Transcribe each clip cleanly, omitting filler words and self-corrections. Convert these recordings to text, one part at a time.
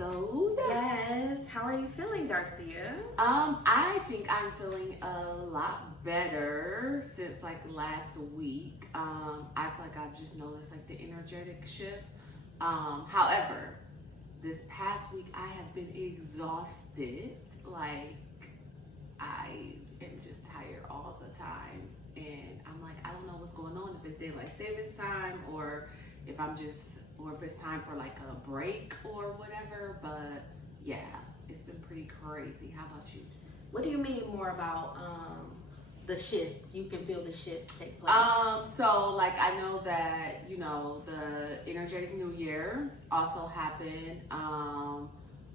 episode. Yes. How are you feeling, Darcia? I think I'm feeling a lot better since like last week. I feel like I've just noticed like the energetic shift. However, this past week I have been exhausted. Like I am just tired all the time, and I'm like, I don't know what's going on. If it's daylight savings time, or if it's time for like a break or whatever. But yeah, it's been pretty crazy. How about you? What do you mean more about the shift? You can feel the shift take place. So like I know that, the energetic new year also happened.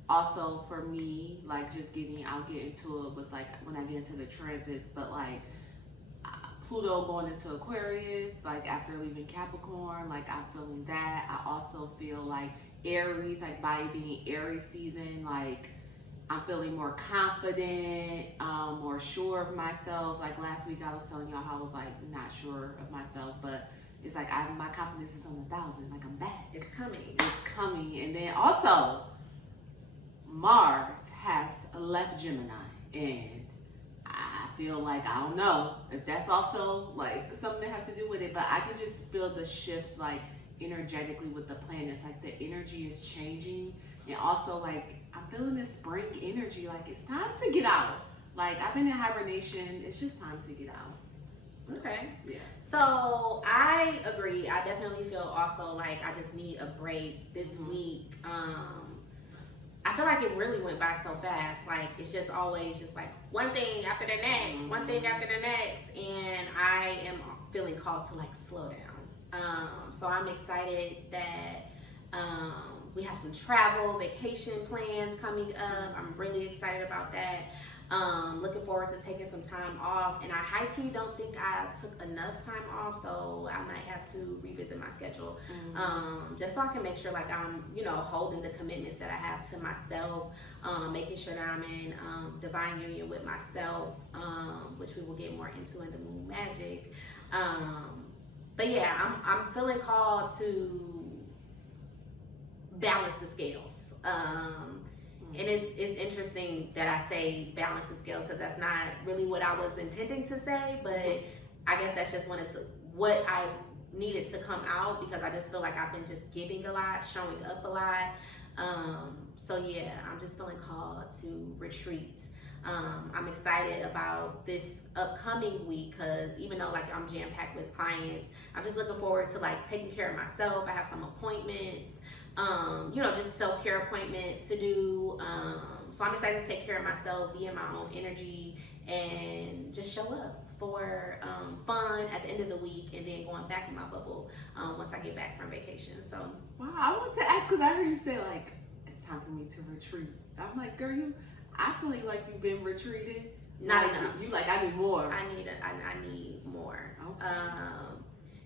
Also for me, like I'll get into it with like when I get into the transits, but like Pluto going into Aquarius, like after leaving Capricorn, like I'm feeling that. I also feel like Aries, like by being Aries season, like I'm feeling more confident, more sure of myself. Like last week I was telling y'all how I was like not sure of myself, but it's like my confidence is on 1,000. Like I'm back. It's coming. It's coming. And then also Mars has left Gemini, and I feel like I don't know if that's also like something that have to do with it, but I can just feel the shifts like energetically with the planets. Like the energy is changing, and also like I'm feeling this spring energy. Like it's time to get out. Like I've been in hibernation. It's just time to get out. Okay. Yeah. So I agree. I definitely feel also like I just need a break this week. I feel like it really went by so fast. Like it's just always just like one thing after the next, one thing after the next, and I am feeling called to like slow down. So I'm excited that we have some travel, vacation plans coming up. I'm really excited about that. Looking forward to taking some time off, and I high-key don't think I took enough time off, so I might have to revisit my schedule, just so I can make sure like I'm, holding the commitments that I have to myself, making sure that I'm in divine union with myself, which we will get more into in the Moon Magic. But yeah, I'm feeling called to balance the scales. And it's interesting that I say balance the scale, because that's not really what I was intending to say, but I guess that's just what I needed to come out, because I just feel like I've been just giving a lot, showing up a lot. So yeah, I'm just feeling called to retreat. I'm excited about this upcoming week, because even though like I'm jam-packed with clients, I'm just looking forward to like taking care of myself. I have some appointments, just self-care appointments to do. So I'm excited to take care of myself, be in my own energy, and just show up for fun at the end of the week, and then going back in my bubble once I get back from vacation. So wow, I want to ask, because I heard you say like it's time for me to retreat. I'm like, girl, I feel like you've been retreated. Not like, enough. You like, I need more. I need more. Okay.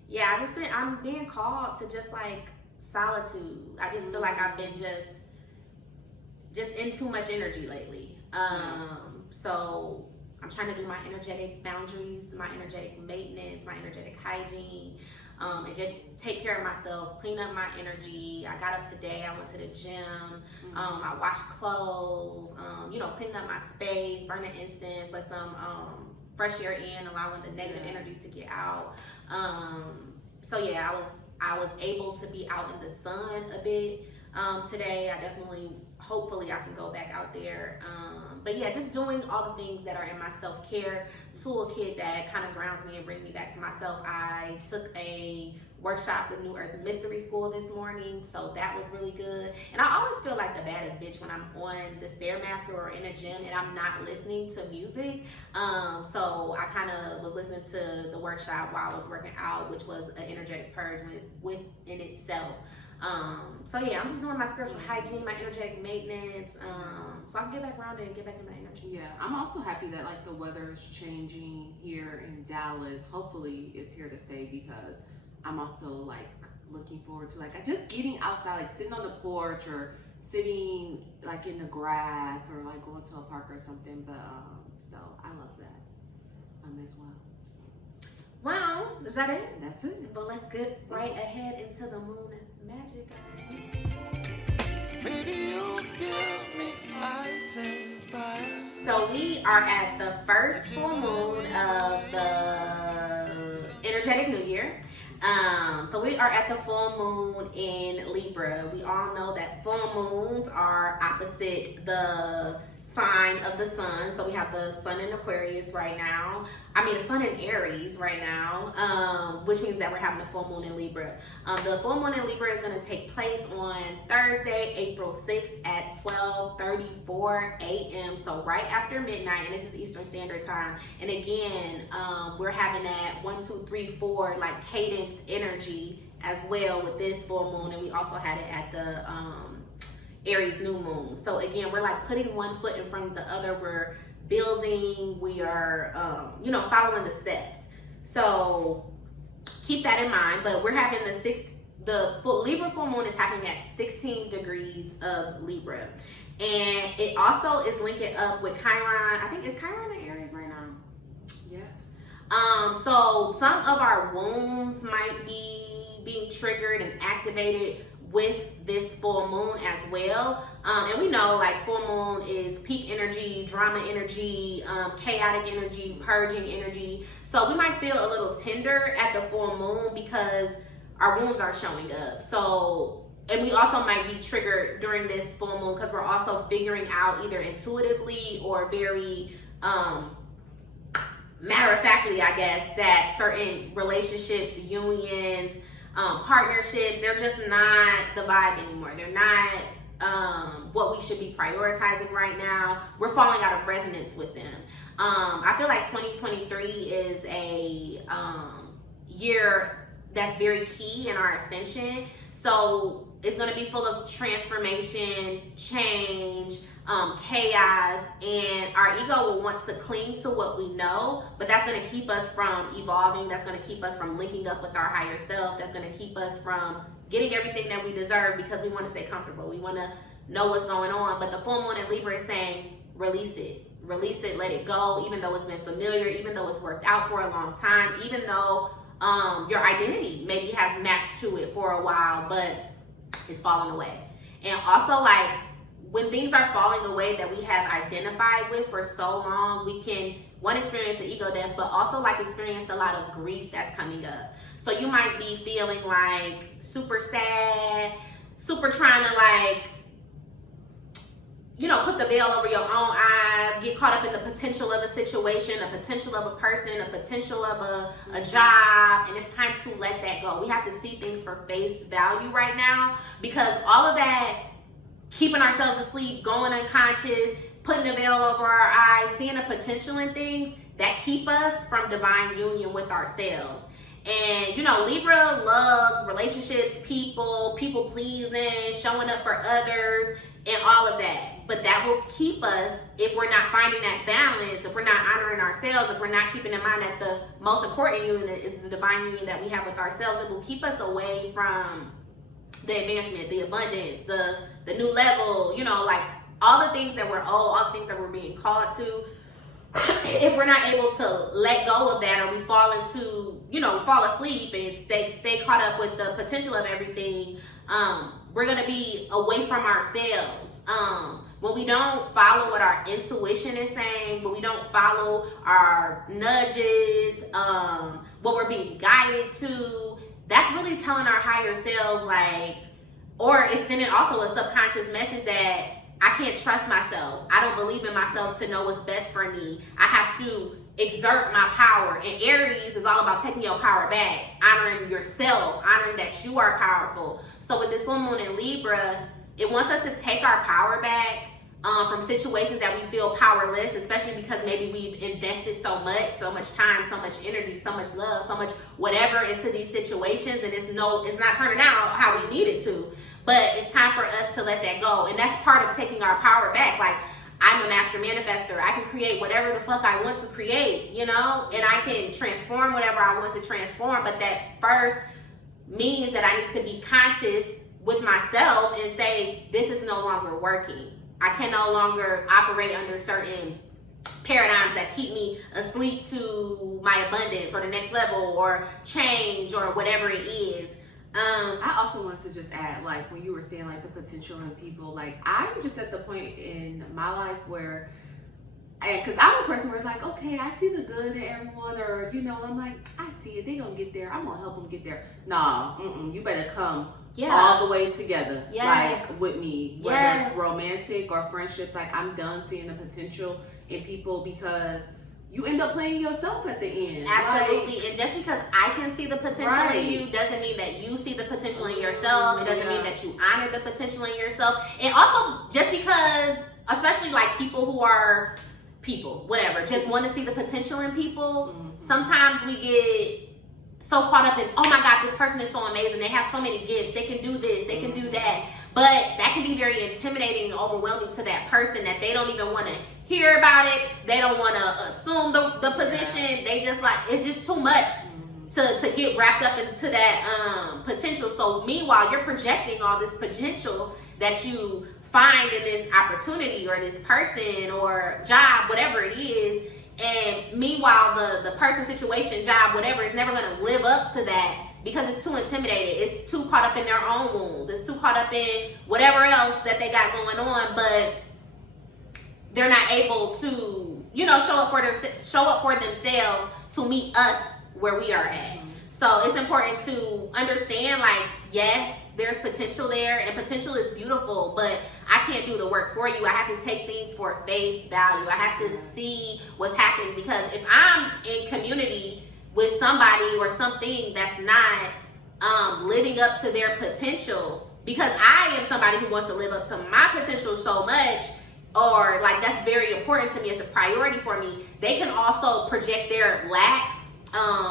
Yeah, I'm being called to just like solitude. I just feel like I've been just in too much energy lately. So I'm trying to do my energetic boundaries, my energetic maintenance, my energetic hygiene, and just take care of myself, clean up my energy. I got up today, I went to the gym, I washed clothes, cleaning up my space, burning incense, let some fresh air in, allowing the negative energy to get out. So yeah, I was able to be out in the sun a bit today. Hopefully I can go back out there. But yeah, just doing all the things that are in my self-care toolkit that kind of grounds me and bring me back to myself. I took a workshop with New Earth Mystery School this morning, so that was really good. And I always feel like the baddest bitch when I'm on the Stairmaster or in a gym and I'm not listening to music. So I kind of was listening to the workshop while I was working out, which was an energetic purge within itself. So yeah, I'm just doing my spiritual hygiene, my energetic maintenance, so I can get back grounded and get back in my energy. Yeah, I'm also happy that like the weather is changing here in Dallas. Hopefully it's here to stay, because I'm also like looking forward to like just getting outside, like sitting on the porch or sitting like in the grass or like going to a park or something. But so I love that as well. Well, is that it? That's it. But let's get right ahead into the Moon Magic, guys. Maybe you give me ice and fire. So we are at the first full moon of the energetic new year. So we are at the full moon in Libra. We all know that full moons are opposite the sign of the sun. So we have the sun in Aquarius right now. I mean, the sun in Aries right now, which means that we're having a full moon in Libra. The full moon in Libra is going to take place on Thursday, April 6th at 12:34 a.m. So right after midnight, and this is Eastern Standard Time. And again, we're having that 1, 2, 3, 4 like cadence energy as well with this full moon, and we also had it at the Aries new moon. So again, we're like putting one foot in front of the other. We're building, we are following the steps. So keep that in mind. But we're having the Libra full moon is happening at 16 degrees of Libra, and it also is linking up with Chiron. I think, is Chiron in Aries right now? Yes. So some of our wounds might be being triggered and activated with this full moon as well. And we know like full moon is peak energy, drama energy, chaotic energy, purging energy. So we might feel a little tender at the full moon because our wounds are showing up. So, and we also might be triggered during this full moon because we're also figuring out either intuitively or very matter of factly, I guess, that certain relationships, unions, partnerships, they're just not the vibe anymore. They're not what we should be prioritizing right now. We're falling out of resonance with them. I feel like 2023 is a year that's very key in our ascension. So it's going to be full of transformation, change, chaos, and our ego will want to cling to what we know, but that's going to keep us from evolving. That's going to keep us from linking up with our higher self. That's going to keep us from getting everything that we deserve because we want to stay comfortable. We want to know what's going on. But the full moon in Libra is saying, release it, let it go, even though it's been familiar, even though it's worked out for a long time, even though your identity maybe has matched to it for a while, but it's falling away. And also, like, when things are falling away that we have identified with for so long, we can, one, experience the ego death, but also like experience a lot of grief that's coming up. So you might be feeling like super sad, super trying to like, put the veil over your own eyes, get caught up in the potential of a situation, a potential of a person, a potential of a job, and it's time to let that go. We have to see things for face value right now, because all of that keeping ourselves asleep, going unconscious, putting a veil over our eyes, seeing the potential in things that keep us from divine union with ourselves. And Libra loves relationships, people pleasing, showing up for others, and all of that. But that will keep us, if we're not finding that balance, if we're not honoring ourselves, if we're not keeping in mind that the most important union is the divine union that we have with ourselves, it will keep us away from the advancement, the abundance, the new level, like all the things that we're owed, all the things that we're being called to. If we're not able to let go of that, or we fall into, fall asleep and stay caught up with the potential of everything, we're gonna be away from ourselves. When we don't follow what our intuition is saying, when we don't follow our nudges, what we're being guided to, that's really telling our higher selves, like, or it's sending also a subconscious message that I can't trust myself. I don't believe in myself to know what's best for me. I have to exert my power. And Aries is all about taking your power back, honoring yourself, honoring that you are powerful. So with this full moon in Libra, it wants us to take our power back from situations that we feel powerless, especially because maybe we've invested so much time, so much energy, so much love, so much whatever into these situations, and it's not turning out how we need it to. But it's time for us to let that go. And that's part of taking our power back. Like, I'm a master manifestor. I can create whatever the fuck I want to create, and I can transform whatever I want to transform. But that first means that I need to be conscious with myself and say, this is no longer working. I can no longer operate under certain paradigms that keep me asleep to my abundance or the next level or change or whatever it is. I also wanted to just add, like, when you were saying like the potential in people, like I'm just at the point in my life where, because I'm a person where it's like, okay, I see the good in everyone, or I'm like, I see it, they gonna get there, I'm gonna help them get there. Nah, you better come all the way together, like with me, whether it's romantic or friendships. Like, I'm done seeing the potential in people, because you end up playing yourself at the end. Absolutely. Like, and just because I can see the potential in you doesn't mean that you see the potential in yourself. It doesn't mean that you honor the potential in yourself. And also, just because, especially like people who are whatever, just want to see the potential in people, sometimes we get so caught up in, oh my God, this person is so amazing, they have so many gifts, they can do this, they can do that. But that can be very intimidating and overwhelming to that person, that they don't even want to hear about it. They don't want to assume the position. They just like, it's just too much to get wrapped up into that potential. So meanwhile, you're projecting all this potential that you find in this opportunity or this person or job, whatever it is. And meanwhile, the person, situation, job, whatever, is never going to live up to that, because it's too intimidated. It's too caught up in their own wounds. It's too caught up in whatever else that they got going on, but they're not able to, show up for themselves to meet us where we are at. So it's important to understand, like, yes, there's potential there, and potential is beautiful, but I can't do the work for you. I have to take things for face value. I have to see what's happening, because if I'm in community with somebody or something that's not living up to their potential, because I am somebody who wants to live up to my potential so much, or like that's very important to me, it's a priority for me, they can also project their lack,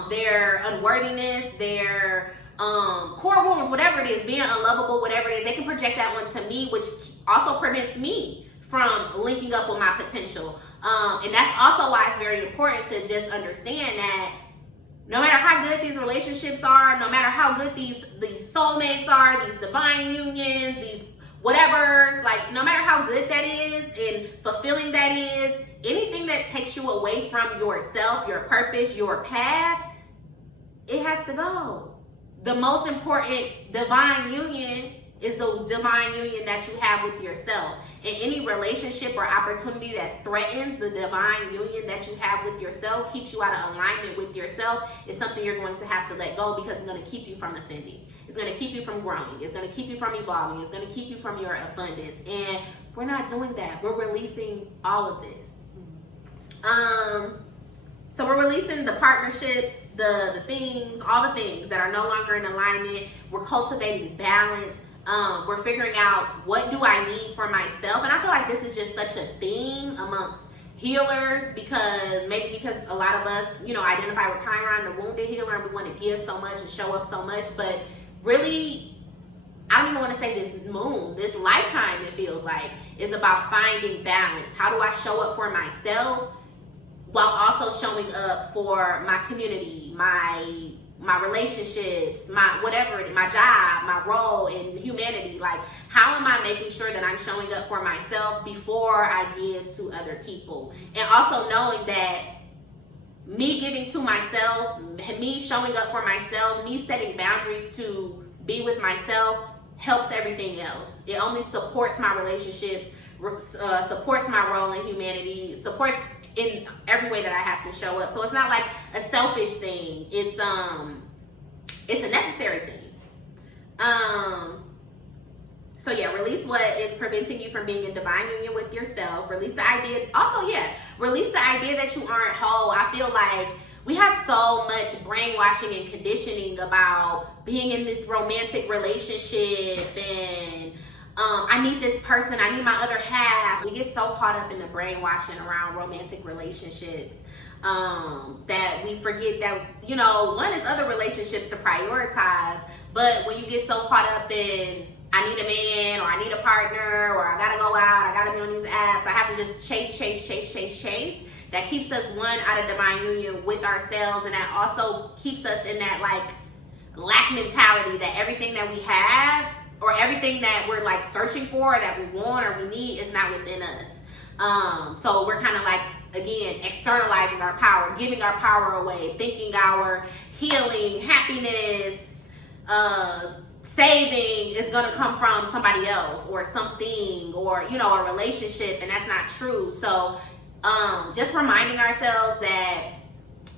their unworthiness, their core wounds, whatever it is, being unlovable, whatever it is, they can project that one to me, which also prevents me from linking up with my potential. And that's also why it's very important to just understand that no matter how good these relationships are, no matter how good these soulmates are, these divine unions, these whatever, like, no matter how good that is and fulfilling that is, anything that takes you away from yourself, your purpose, your path, it has to go. The most important divine union is the divine union that you have with yourself. And any relationship or opportunity that threatens the divine union that you have with yourself, keeps you out of alignment with yourself, is something you're going to have to let go, because it's going to keep you from ascending. It's going to keep you from growing. It's going to keep you from evolving. It's going to keep you from your abundance. And we're not doing that. We're releasing all of this. So we're releasing the partnerships, the things, all the things that are no longer in alignment. We're cultivating balance. We're figuring out, what do I need for myself? And I feel like this is just such a theme amongst healers, because a lot of us, identify with Chiron, the wounded healer, and we want to give so much and show up so much. But really, I don't even want to say this lifetime, it feels like, is about finding balance. How do I show up for myself while also showing up for my community, my relationships, my whatever, my job, my role in humanity? Like, how am I making sure that I'm showing up for myself before I give to other people? And also knowing that me giving to myself, me showing up for myself, me setting boundaries to be with myself, helps everything else. It only supports my relationships, supports my role in humanity, supports in every way that I have to show up. So it's not like a selfish thing. It's a necessary thing. So yeah, release what is preventing you from being in divine union with yourself. Release the idea. Also, release the idea that you aren't whole. I feel like we have so much brainwashing and conditioning about being in this romantic relationship, and I need this person, I need my other half. We get so caught up in the brainwashing around romantic relationships that we forget that, one is other relationships to prioritize. But when you get so caught up in, I need a man, or I need a partner, or I gotta go out, I gotta be on these apps, I have to just chase, that keeps us, one, out of divine union with ourselves, and that also keeps us in that like lack mentality, that everything that we have, or everything that we're like searching for, or that we want or we need, is not within us. So we're kind of like, again, externalizing our power, giving our power away, thinking our healing, happiness, saving is gonna come from somebody else or something, or you know, a relationship, and that's not true. So just reminding ourselves that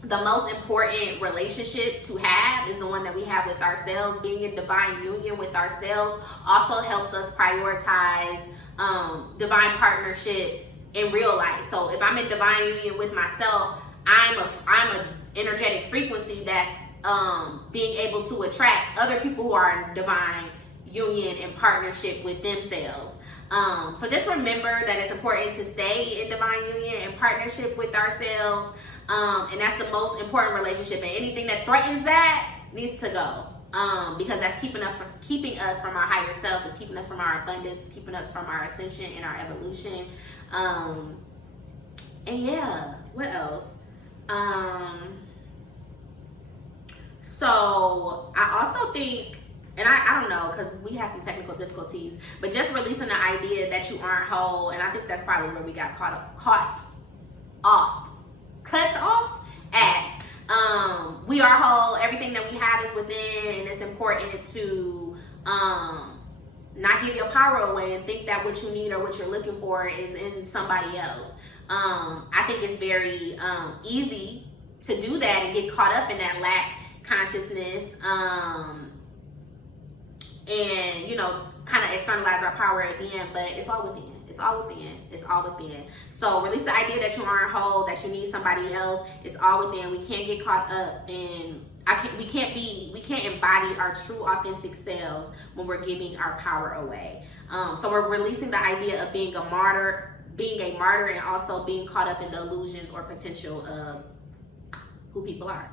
the most important relationship to have is the one that we have with ourselves. Being in divine union with ourselves also helps us prioritize divine partnership in real life. So if I'm in divine union with myself, I'm a energetic frequency that's being able to attract other people who are in divine union and partnership with themselves. So just remember that it's important to stay in divine union and partnership with ourselves. And that's the most important relationship. And anything that threatens that needs to go. Because that's keeping us from our higher self. It's keeping us from our abundance. It's keeping us from our ascension and our evolution. And yeah, what else? So I also think, and I don't know, because we have some technical difficulties, but just releasing the idea that you aren't whole, and I think that's probably where we got cut off at. We are whole. Everything that we have is within, and it's important to not give your power away and think that what you need or what you're looking for is in somebody else. I think it's very easy to do that and get caught up in that lack consciousness, and you know, kind of externalize our power again, but it's all within. It's all within. It's all within. So release the idea that you aren't whole, that you need somebody else. It's all within. We can't get caught up in, we can't embody our true authentic selves when we're giving our power away. So we're releasing the idea of being a martyr, and also being caught up in the illusions or potential of who people are.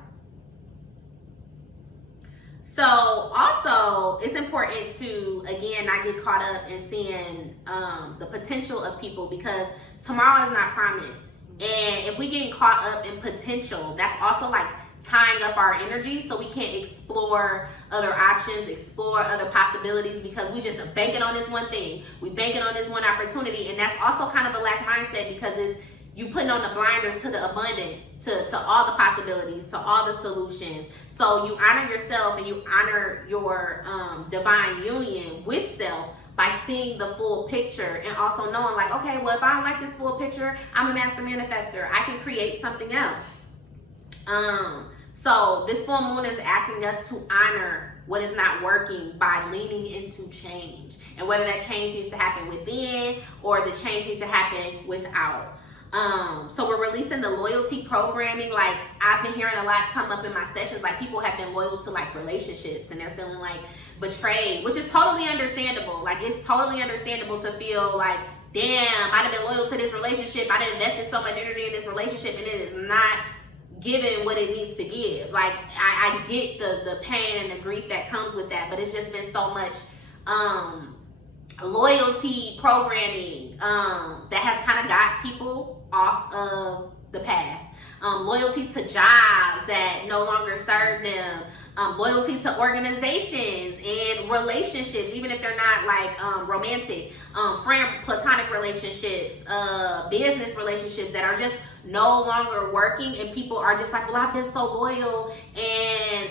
So also, it's important to, again, not get caught up in seeing the potential of people, because tomorrow is not promised. And if we get caught up in potential, that's also like tying up our energy, so we can't explore other options, explore other possibilities, because we just banking on this one thing. We banking on this one opportunity, and that's also kind of a lack mindset, because it's you putting on the blinders to the abundance, to all the possibilities, to all the solutions. So you honor yourself and you honor your divine union with self by seeing the full picture, and also knowing like, okay, well, if I don't like this full picture, I'm a master manifester. I can create something else. So this full moon is asking us to honor what is not working by leaning into change. And whether that change needs to happen within or the change needs to happen without. So we're releasing the loyalty programming. Like, I've been hearing a lot come up in my sessions, like people have been loyal to like relationships and they're feeling like betrayed, which is totally understandable. Like, it's totally understandable to feel like, damn, I'd have been loyal to this relationship, I done invested so much energy in this relationship and it is not giving what it needs to give. Like, I get the pain and the grief that comes with that, but it's just been so much loyalty programming that has kind of got people off of the path. Loyalty to jobs that no longer serve them. Loyalty to organizations and relationships, even if they're not like romantic, friend, platonic relationships, business relationships that are just no longer working, and people are just like, well, I've been so loyal, and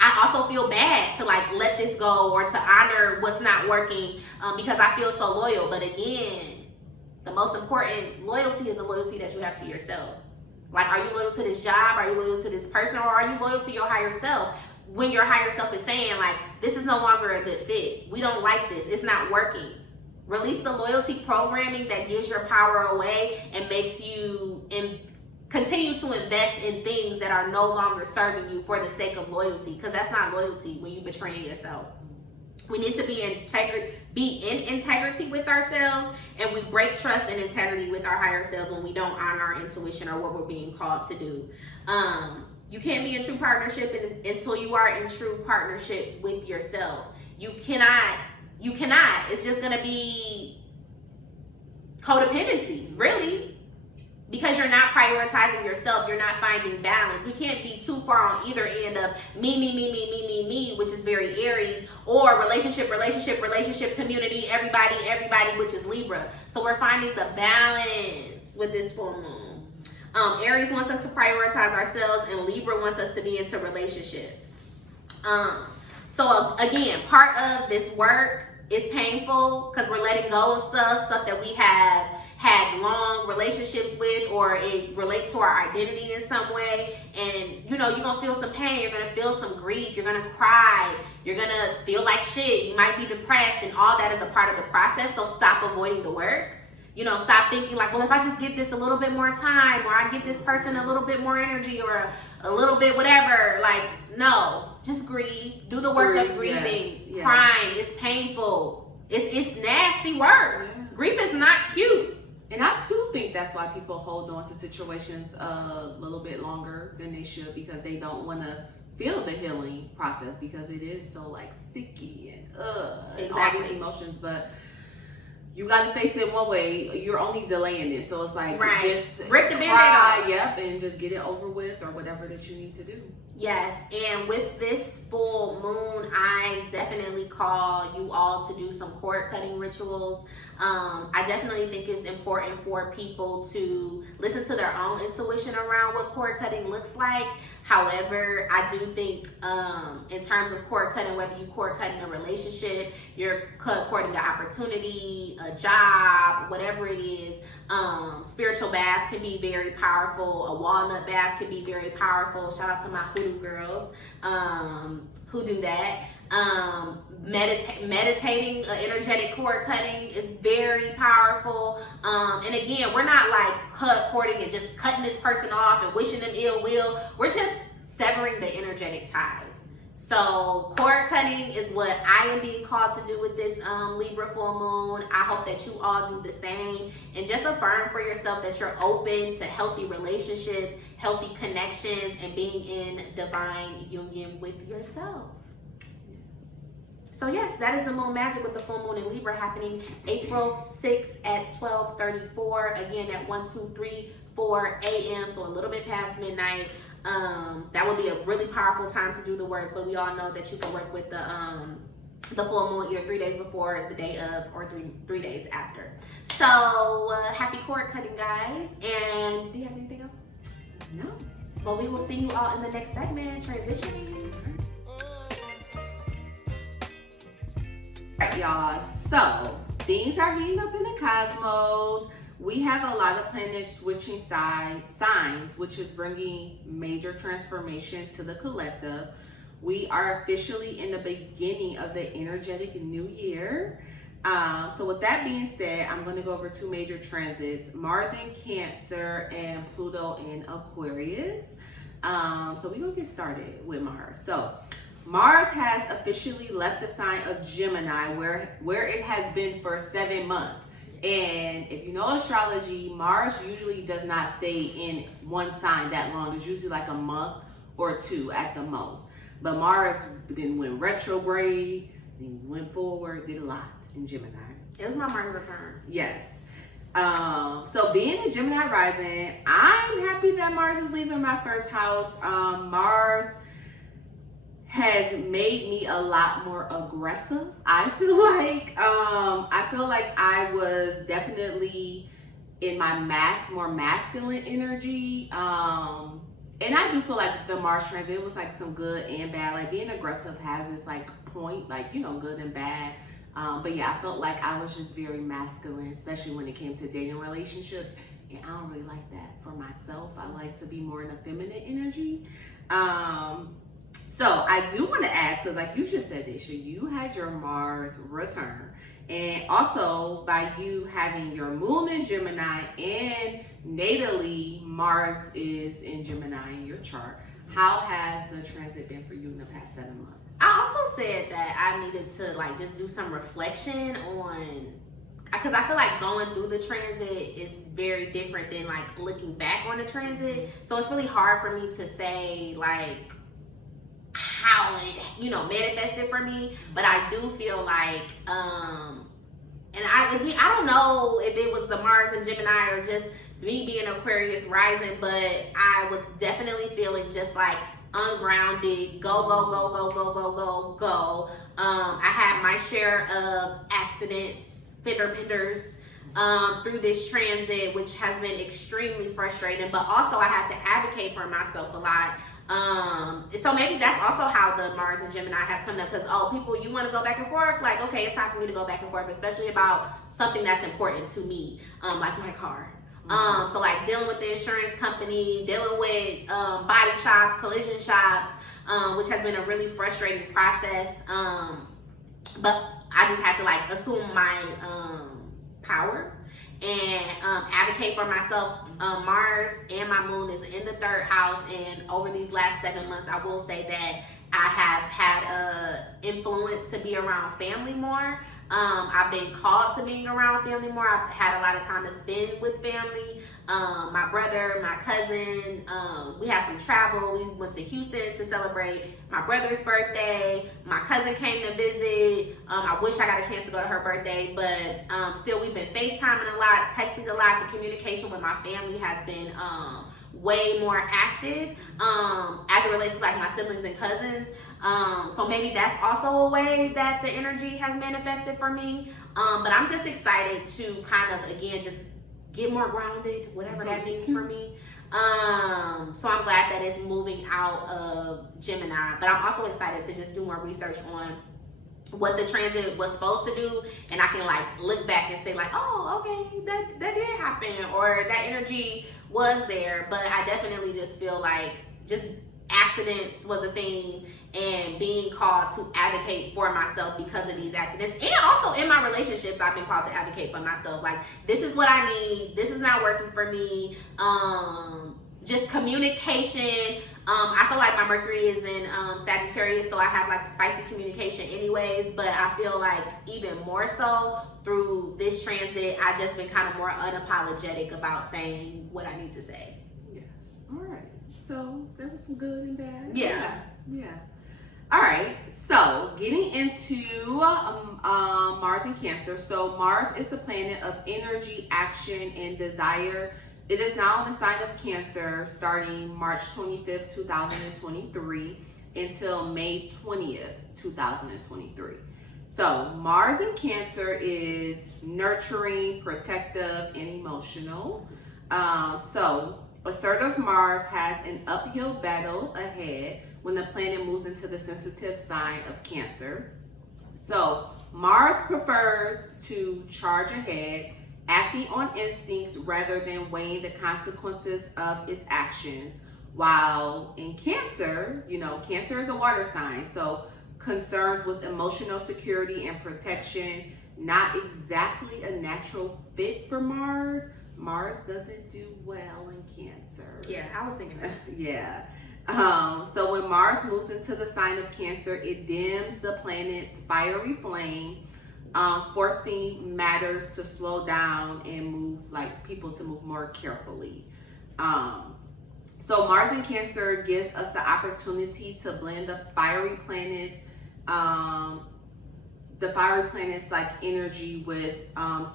I also feel bad to like let this go or to honor what's not working because I feel so loyal. But again, the most important loyalty is the loyalty that you have to yourself. Like, are you loyal to this job? Are you loyal to this person? Or are you loyal to your higher self? When your higher self is saying like, this is no longer a good fit. We don't like this. It's not working. Release the loyalty programming that gives your power away and makes you continue to invest in things that are no longer serving you for the sake of loyalty, because that's not loyalty when you betraying yourself. We need to be in integrity with ourselves, and we break trust and integrity with our higher selves when we don't honor our intuition or what we're being called to do. You can't be in true partnership until you are in true partnership with yourself. You cannot. It's just gonna be codependency, really. Because you're not prioritizing yourself, you're not finding balance. We can't be too far on either end of me, which is very Aries, or relationship, community, everybody, which is Libra. So we're finding the balance with this full moon. Aries wants us to prioritize ourselves, and Libra wants us to be into relationship. So again, part of this work is painful because we're letting go of stuff that we have had long relationships with, or it relates to our identity in some way. And you're gonna feel some pain, you're gonna feel some grief, you're gonna cry, you're gonna feel like shit, you might be depressed, and all that is a part of the process. So stop avoiding the work. Stop thinking like, well, if I just give this a little bit more time, or I give this person a little bit more energy, or a little bit whatever. Like, no, just grieve. Do the work of grieving. Yes. Crying. It's painful. It's nasty work. Yeah. Grief is not cute. And I do think that's why people hold on to situations a little bit longer than they should, because they don't want to feel the healing process, because it is so like sticky and and all these emotions. But you got to face it one way. You're only delaying it. So it's like, just rip the Band-Aid cry, off. Yep, and just get it over with, or whatever that you need to do. Yes, and with this full moon, I definitely call you all to do some cord cutting rituals. I definitely think it's important for people to listen to their own intuition around what cord cutting looks like. However, I do think in terms of cord cutting, whether you cord cut in a relationship, you're courting an opportunity, a job, whatever it is, spiritual baths can be very powerful. A walnut bath can be very powerful. Shout out to my hoodoo girls who do that. Meditating, energetic cord cutting is very powerful. And again, we're not like cording and just cutting this person off and wishing them ill will. We're just severing the energetic ties. So cord cutting is what I am being called to do with this Libra full moon. I hope that you all do the same, and just affirm for yourself that you're open to healthy relationships, healthy connections, and being in divine union with yourself. So yes, that is the moon magic with the full moon in Libra, happening April 6th at 12:34. Again at 1:34 a.m. So a little bit past midnight. That would be a really powerful time to do the work, but we all know that you can work with the full moon either 3 days before, the day of, or three days after. So happy cord cutting, guys. And do you have anything else? No. Well, we will see you all in the next segment, transitioning. Alright, y'all, so things are heating up in the cosmos. We have a lot of planets switching signs, which is bringing major transformation to the collective. We are officially in the beginning of the energetic new year. So with that being said, I'm going to go over two major transits: Mars in Cancer and Pluto in Aquarius. So we're going to get started with Mars. So Mars has officially left the sign of Gemini, where it has been for 7 months. And if you know astrology, Mars usually does not stay in one sign that long. It's usually like a month or two at the most. But Mars then went retrograde, then went forward, did a lot in Gemini. It was my Mars return. Yes. So being a Gemini rising, I'm happy that Mars is leaving my first house. Mars has made me a lot more aggressive. I feel like I was definitely in my more masculine energy. And I do feel like the Mars transit was like some good and bad. Like being aggressive has this like point, like, good and bad. But yeah, I felt like I was just very masculine, especially when it came to dating relationships. And I don't really like that for myself. I like to be more in a feminine energy. So I do want to ask, because like you just said, Desha, you had your Mars return. And also by you having your moon in Gemini and natally Mars is in Gemini in your chart, how has the transit been for you in the past 7 months? I also said that I needed to like just do some reflection on, because I feel like going through the transit is very different than like looking back on the transit. So it's really hard for me to say like how it manifested for me, but I do feel like and I don't know if it was the Mars and Gemini or just me being Aquarius rising, but I was definitely feeling just like ungrounded, go. I had my share of accidents, fender benders, through this transit, which has been extremely frustrating, but also I had to advocate for myself a lot. So maybe that's also how the Mars and Gemini has come up, because people, you want to go back and forth, like, okay, it's time for me to go back and forth, especially about something that's important to me, like my car. So like dealing with the insurance company, dealing with body shops, collision shops, which has been a really frustrating process. But I just had to like assume my power and advocate for myself. Mars and my moon is in the 3rd house, and over these last 7 months, I will say that I have had influence to be around family more. I've been called to being around family more. I've had a lot of time to spend with family. My brother, my cousin, we had some travel. We went to Houston to celebrate my brother's birthday. My cousin came to visit. I wish I got a chance to go to her birthday, but still we've been FaceTiming a lot, texting a lot. The communication with my family has been way more active as it relates to like my siblings and cousins. So maybe that's also a way that the energy has manifested for me. But I'm just excited to kind of, again, just get more grounded, whatever that means for me. So I'm glad that it's moving out of Gemini, but I'm also excited to just do more research on what the transit was supposed to do, and I can like look back and say like, oh, okay, that did happen, or that energy was there. But I definitely just feel like just accidents was a thing, and being called to advocate for myself because of these accidents. And also in my relationships, I've been called to advocate for myself. Like, this is what I need. This is not working for me. Just communication. I feel like my Mercury is in Sagittarius, so I have like spicy communication anyways, but I feel like even more so through this transit, I've just been kind of more unapologetic about saying what I need to say. Yes. All right. So there was some good and bad. Yeah. All right. So getting into Mars and Cancer. So Mars is the planet of energy, action, and desire. It is now in the sign of Cancer starting March 25th, 2023 until May 20th, 2023. So Mars in Cancer is nurturing, protective, and emotional. So assertive Mars has an uphill battle ahead when the planet moves into the sensitive sign of Cancer. So Mars prefers to charge ahead, acting on instincts rather than weighing the consequences of its actions. While in Cancer, Cancer is a water sign, so concerns with emotional security and protection, not exactly a natural fit for Mars. Mars doesn't do well in Cancer. Yeah, I was thinking that. Yeah. So when Mars moves into the sign of Cancer, it dims the planet's fiery flame, forcing matters to slow down and move, like people to move more carefully. So Mars in Cancer gives us the opportunity to blend the fiery planets like energy with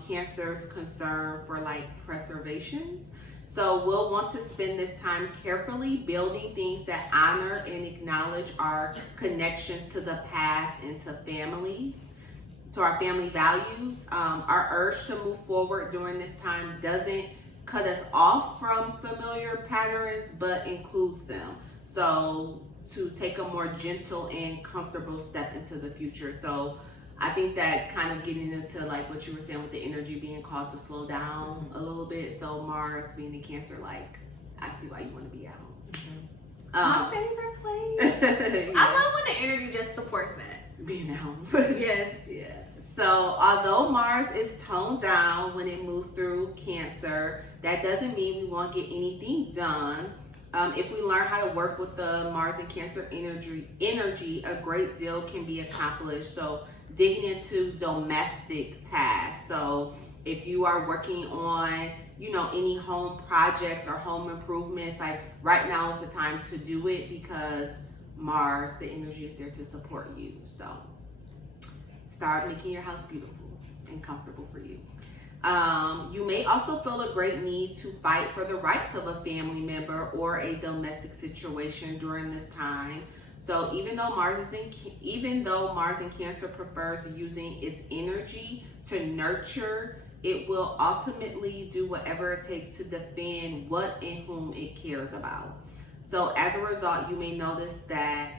Cancer's concern for like preservations. So we'll want to spend this time carefully building things that honor and acknowledge our connections to the past and to family, to our family values. Our urge to move forward during this time doesn't cut us off from familiar patterns, but includes them. So to take a more gentle and comfortable step into the future. So I think that kind of getting into like what you were saying with the energy being called to slow down a little bit. So Mars being in Cancer, like, I see why you want to be out. My favorite place. Yeah. I love when the energy just supports that. Being out. Yes. Yeah. So although Mars is toned down when it moves through Cancer, that doesn't mean we won't get anything done. If we learn how to work with the Mars and Cancer energy, a great deal can be accomplished. So digging into domestic tasks. So if you are working on, any home projects or home improvements, like right now is the time to do it because Mars, the energy is there to support you. So start making your house beautiful and comfortable for you. You may also feel a great need to fight for the rights of a family member or a domestic situation during this time. So even though Mars in Cancer prefers using its energy to nurture it will ultimately do whatever it takes to defend what and whom it cares about. So as a result, you may notice that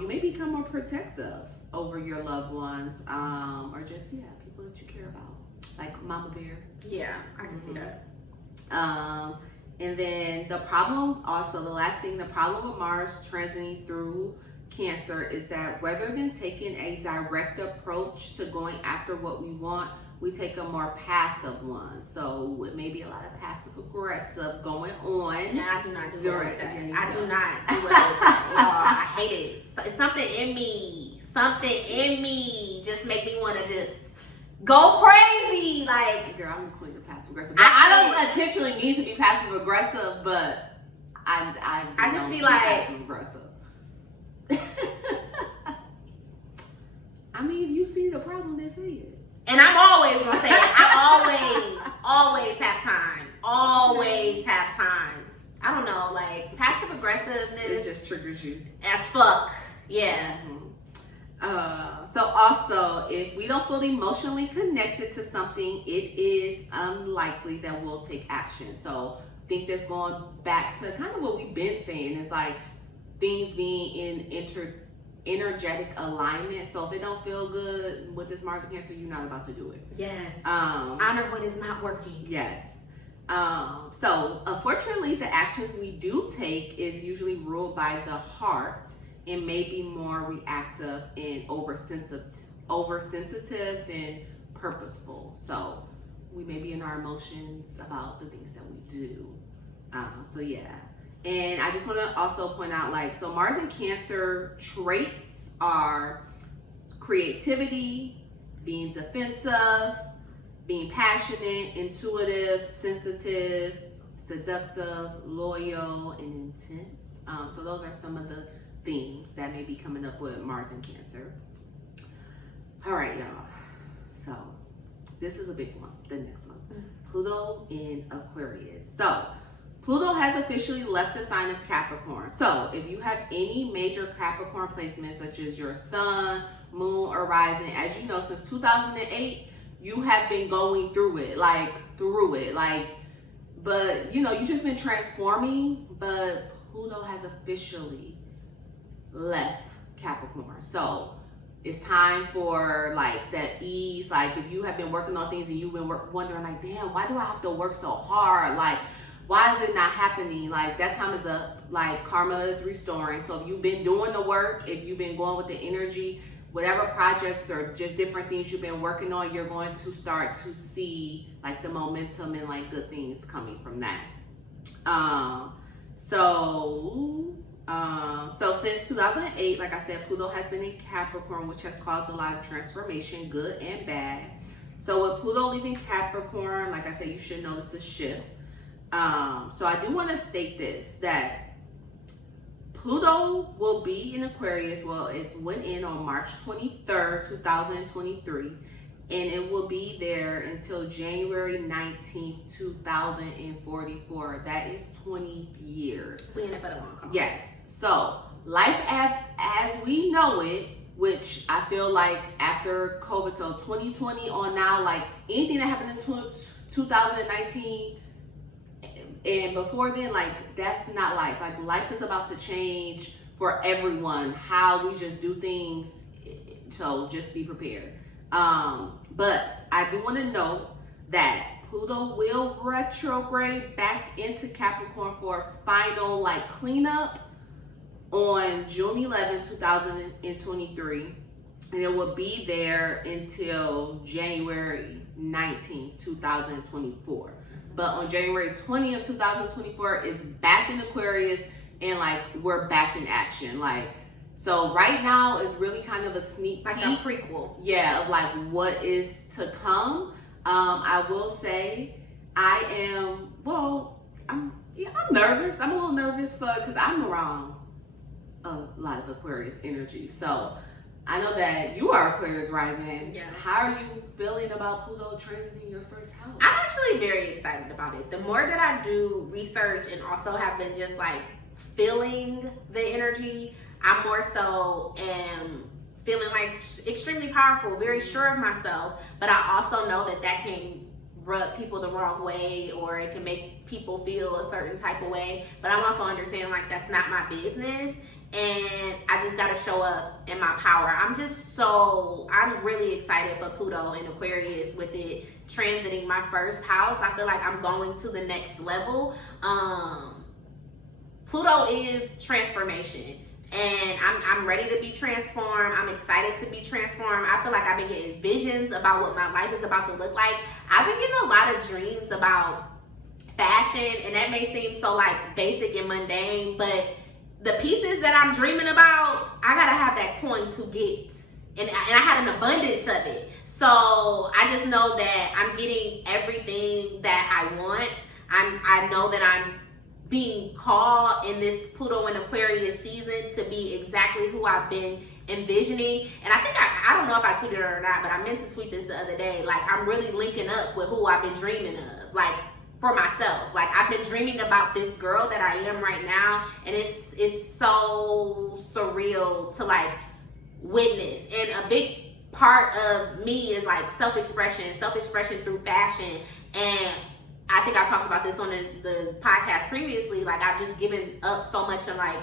you may become more protective over your loved ones, or just, people that you care about, like Mama Bear. Yeah, I can see that. And then the problem also, the last thing, the problem with Mars transiting through Cancer is that rather than taking a direct approach to going after what we want, we take a more passive one. So it may be a lot of passive aggressive going on. Yeah, I do not do well with that. During- I do not do well with that at all. I hate it. So it's something in me. Something in me just make me want to just go crazy. Like, girl, I'm including passive aggressive. I don't intentionally mean to be passive aggressive, but I just don't be like passive aggressive. I mean, if you see the problem, then say it. and I'm always gonna say it. I always have time. Always have time. I don't know, like passive aggressiveness. It just triggers you. As fuck. Yeah. So also, if we don't feel emotionally connected to something, it is unlikely that we'll take action. So I think that's going back to kind of what we've been saying. It's like things being in energetic alignment. So if it don't feel good with this Mars and Cancer, you're not about to do it. Yes. Honor what is not working. Yes. So unfortunately, the actions we do take is usually ruled by the heart and may be more reactive and oversensitive than purposeful. So we may be in our emotions about the things that we do. So yeah. And I just want to also point out, like, so Mars and Cancer traits are creativity, being defensive, being passionate, intuitive, sensitive, seductive, loyal, and intense. So those are some of the themes that may be coming up with Mars and Cancer. All right, y'all. So this is a big one, the next one. Pluto in Aquarius. So Pluto has officially left the sign of Capricorn. So if you have any major Capricorn placements, such as your sun, moon, or rising, as you know, since 2008, you have been going through it, but you just been transforming, but Pluto has officially left Capricorn. So it's time for like that ease. Like if you have been working on things and you've been wondering like, damn, why do I have to work so hard? Like, why is it not happening? Like that time is up. Like karma is restoring. So if you've been doing the work, if you've been going with the energy, whatever projects or just different things you've been working on, you're going to start to see like the momentum and like good things coming from that. So since 2008, like I said, Pluto has been in Capricorn, which has caused a lot of transformation, good and bad. So with Pluto leaving Capricorn, like I said, you should notice a shift. So I do want to state this, that Pluto will be in Aquarius. Well, it went in on March 23rd, 2023, and it will be there until January 19th, 2044. That is 20 years. We in it for the long haul. Yes. So life as we know it, which I feel like after COVID, so 2020 on now, like anything that happened in 2019 and before then, like that's not life. Like life is about to change for everyone, how we just do things. So just be prepared. But I do want to note that Pluto will retrograde back into Capricorn for a final like cleanup on June 11, 2023. And it will be there until January 19th, 2024. But on January 20th, 2024 is back in Aquarius and like we're back in action. Like, so right now is really kind of a sneak peek. Like a prequel. Yeah, of like what is to come. I will say I'm nervous. I'm a little nervous because I'm around a lot of Aquarius energy. So I know that you are Aquarius rising. Yeah. How are you feeling about Pluto transiting your first house? I'm actually very excited about it. The more that I do research and also have been just like feeling the energy, I more so am feeling like extremely powerful, very sure of myself, but I also know that can rub people the wrong way, or it can make people feel a certain type of way. But I'm also understanding like that's not my business, and I just gotta show up in my power. I'm really excited for Pluto and Aquarius with it transiting my first house. I feel like I'm going to the next level. Pluto is transformation, and I'm ready to be transformed. I'm excited to be transformed. I feel like I've been getting visions about what my life is about to look like. I've been getting a lot of dreams about fashion, and that may seem so like basic and mundane, but the pieces that I'm dreaming about, I gotta have that coin to get, and I had an abundance of it. So I just know that I'm getting everything that I want. I know that I'm being called in this Pluto and Aquarius season to be exactly who I've been envisioning. And I think I don't know if I tweeted it or not, but I meant to tweet this the other day. Like, I'm really linking up with who I've been dreaming of, like, for myself. Like, I've been dreaming about this girl that I am right now, and it's so surreal to like witness. And a big part of me is like self-expression through fashion. And I think I talked about this on the podcast previously. Like, I've just given up so much of like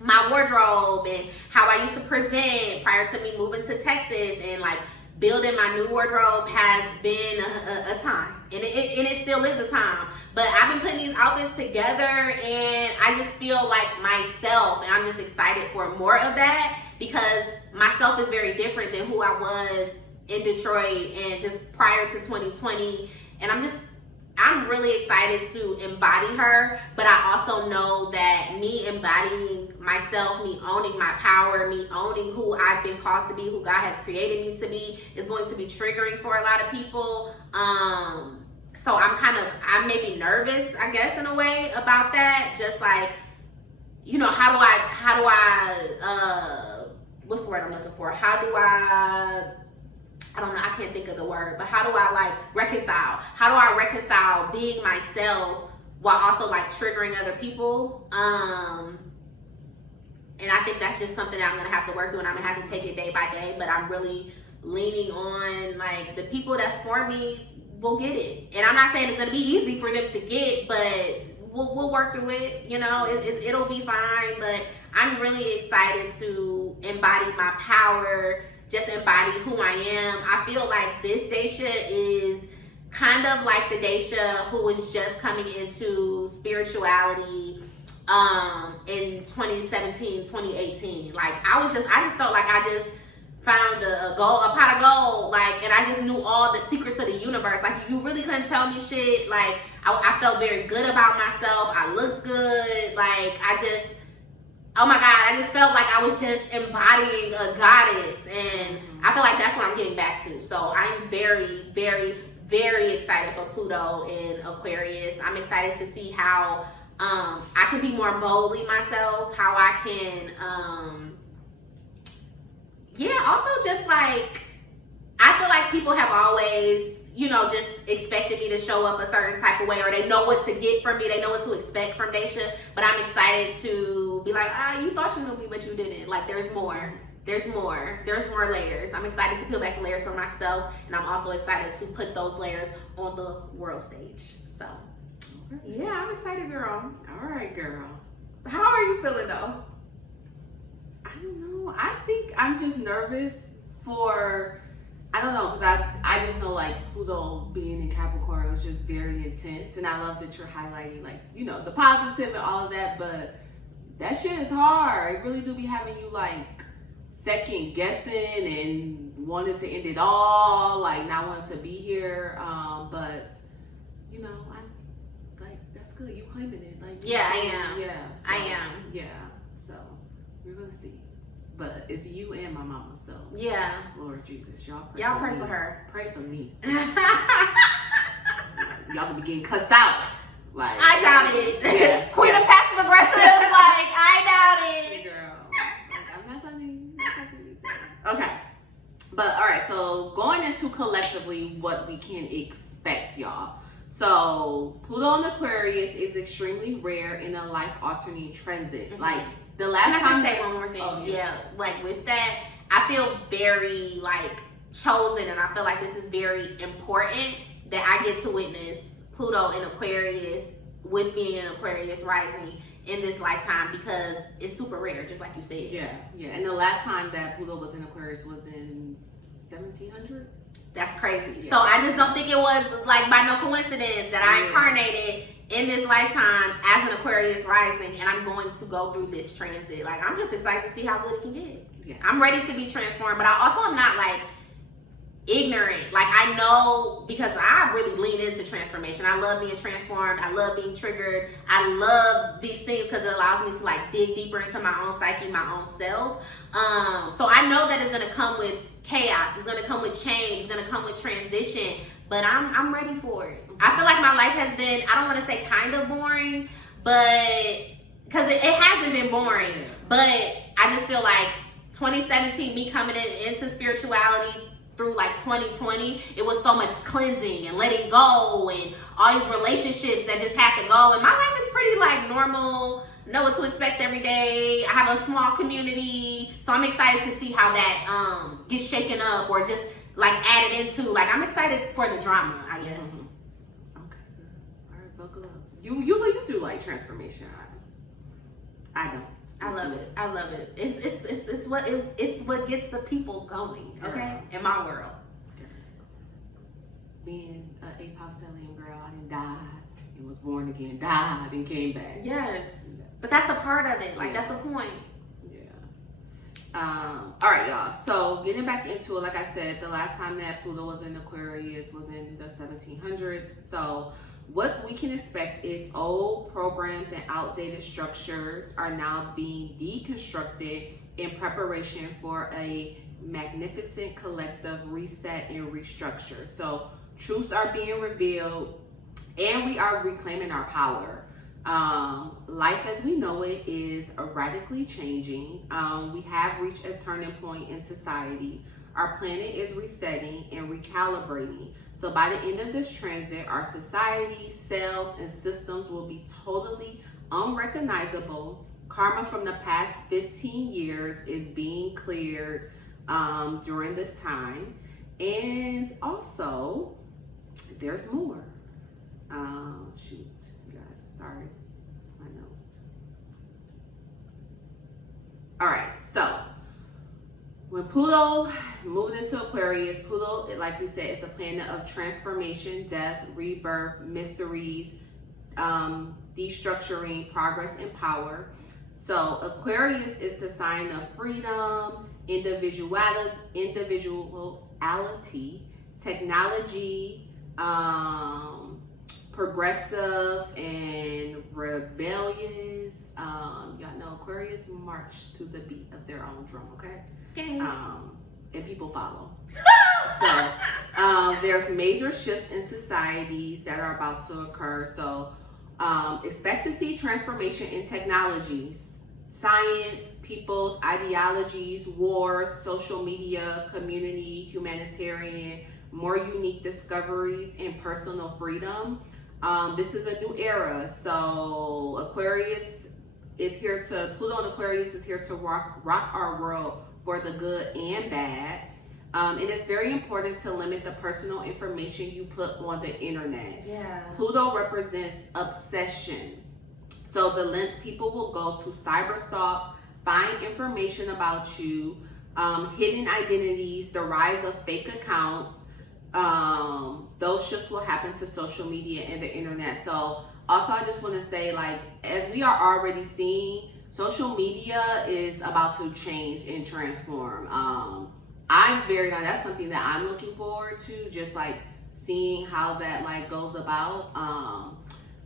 my wardrobe and how I used to present prior to me moving to Texas, and like building my new wardrobe has been a time, and it still is a time. But I've been putting these outfits together, and I just feel like myself, and I'm just excited for more of that, because myself is very different than who I was in Detroit and just prior to 2020. And I'm really excited to embody her, but I also know that me embodying myself, me owning my power, me owning who I've been called to be, who God has created me to be, is going to be triggering for a lot of people. So I'm maybe nervous, I guess, in a way about that. Just like, you know, how do I what's the word I'm looking for? I don't know, I can't think of the word, but how do I like reconcile? How do I reconcile being myself while also like triggering other people? And I think that's just something that I'm gonna have to work through, and I'm gonna have to take it day by day. But I'm really leaning on like the people that's for me will get it. And I'm not saying it's gonna be easy for them to get, but we'll work through it. You know, it'll be fine. But I'm really excited to embody my power, just embody who I am. I feel like this Daisha is kind of like the Daisha who was just coming into spirituality in 2017, 2018. Like, I just felt like I just found a pot of gold, like, and I just knew all the secrets of the universe. Like, you really couldn't tell me shit. Like, I felt very good about myself. I looked good. Like, oh my God, I just felt like I was just embodying a goddess. And I feel like that's what I'm getting back to. So I'm very, very, very excited for Pluto in Aquarius. I'm excited to see how I can be more boldly myself, how I can, also just like, I feel like people have always, you know, just expected me to show up a certain type of way, or they know what to get from me, they know what to expect from Daisha. But I'm excited to be like, you thought you knew me, but you didn't. Like, there's more layers. I'm excited to peel back the layers for myself, and I'm also excited to put those layers on the world stage. So yeah, I'm excited, girl. All right, girl. How are you feeling though? I don't know. I think I'm just nervous for, I don't know, because I just know like Pluto being in Capricorn is just very intense, and I love that you're highlighting like, you know, the positive and all of that, but that shit is hard. It really do be having you like second guessing and wanting to end it all, like not wanting to be here. But you know, I'm like, that's good. You claiming it, like, yeah, I am. Yeah, so, I am. Yeah, so we're gonna see. But it's you and my mama, so yeah. Lord Jesus, y'all pray for her. Pray for me. Y'all gonna be getting cussed out. Like, I doubt it. Yes, Queen of passive aggressive. Like, I doubt it. Girl, like, I'm not talking to you. Okay, but all right. So going into collectively what we can expect, y'all. So Pluto in Aquarius is extremely rare in a life-altering transit. Mm-hmm. Like the last Can I time. just say one more thing? Oh, yeah. Like with that, I feel very like chosen, and I feel like this is very important that I get to witness Pluto in Aquarius with being an Aquarius rising in this lifetime, because it's super rare, just like you said. Yeah. And the last time that Pluto was in Aquarius was in 1700s. That's crazy. Yeah. So I just don't think it was like by no coincidence that I incarnated in this lifetime as an Aquarius rising, and I'm going to go through this transit. Like, I'm just excited to see how good it can get. Yeah. I'm ready to be transformed, but I also am not like ignorant. Like, I know, because I really lean into transformation. I love being transformed. I love being triggered. I love these things because it allows me to like dig deeper into my own psyche, my own self. So I know that it's gonna come with chaos. It's gonna come with change. It's gonna come with transition. But I'm ready for it. I feel like my life has been, I don't want to say kind of boring, but because it hasn't been boring. But I just feel like 2017, me coming into spirituality through like 2020, it was so much cleansing and letting go and all these relationships that just had to go. And my life is pretty like normal, know what to expect every day. I have a small community, so I'm excited to see how that gets shaken up or just like added into. Like, I'm excited for the drama, I guess. Okay, all right, buckle up. You do like transformation. I don't. I love it. I love it. It's what gets the people going. Okay, in my world. Being an 8th house stellium girl, I didn't die and was born again, died and came back. Yes, but that's a part of it. Like, that's the point. All right, y'all. So getting back into it, like I said, the last time that Pluto was in Aquarius was in the 1700s. So what we can expect is old programs and outdated structures are now being deconstructed in preparation for a magnificent collective reset and restructure. So truths are being revealed and we are reclaiming our power. Life as we know it is radically changing. We have reached a turning point in society. Our planet is resetting and recalibrating. So by the end of this transit, our society, selves, and systems will be totally unrecognizable. Karma from the past 15 years is being cleared during this time. And also, there's more. Shoot, you guys, sorry. My note. All right, so when Pluto moved into Aquarius, Pluto, like we said, is the planet of transformation, death, rebirth, mysteries, destructuring, progress, and power. So Aquarius is the sign of freedom, individuality, technology, progressive, and rebellious. Y'all know Aquarius march to the beat of their own drum, okay? Okay. And people follow. So there's major shifts in societies that are about to occur. So expect to see transformation in technologies, science, people's ideologies, wars, social media, community, humanitarian, more unique discoveries, and personal freedom. This is a new era. So Aquarius is here to, Pluto and Aquarius is here to rock our world for the good and bad. It is very important to limit the personal information you put on the internet. Yeah. Pluto represents obsession. So the lengths people will go to cyberstalk, find information about you, hidden identities, the rise of fake accounts. Those shifts will happen to social media and the internet. So also I just want to say, like, as we are already seeing, social media is about to change and transform. That's something that I'm looking forward to, just like seeing how that like goes about.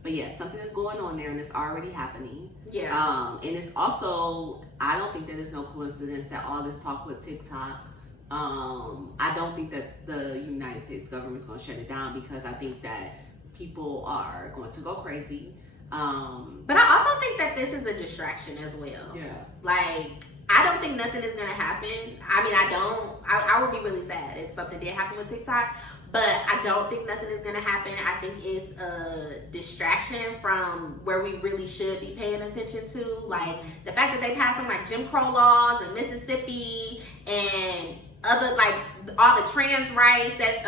But yeah, something is going on there and it's already happening. Yeah. And it's also, I don't think that it's no coincidence that all this talk with TikTok, I don't think that the United States government is going to shut it down, because I think that people are going to go crazy. But I also think that this is a distraction as well. Yeah. Like, I don't think nothing is going to happen. I mean, I would be really sad if something did happen with TikTok, but I don't think nothing is going to happen. I think it's a distraction from where we really should be paying attention to. Like, the fact that they passing like Jim Crow laws in Mississippi, and other, like, all the trans rights that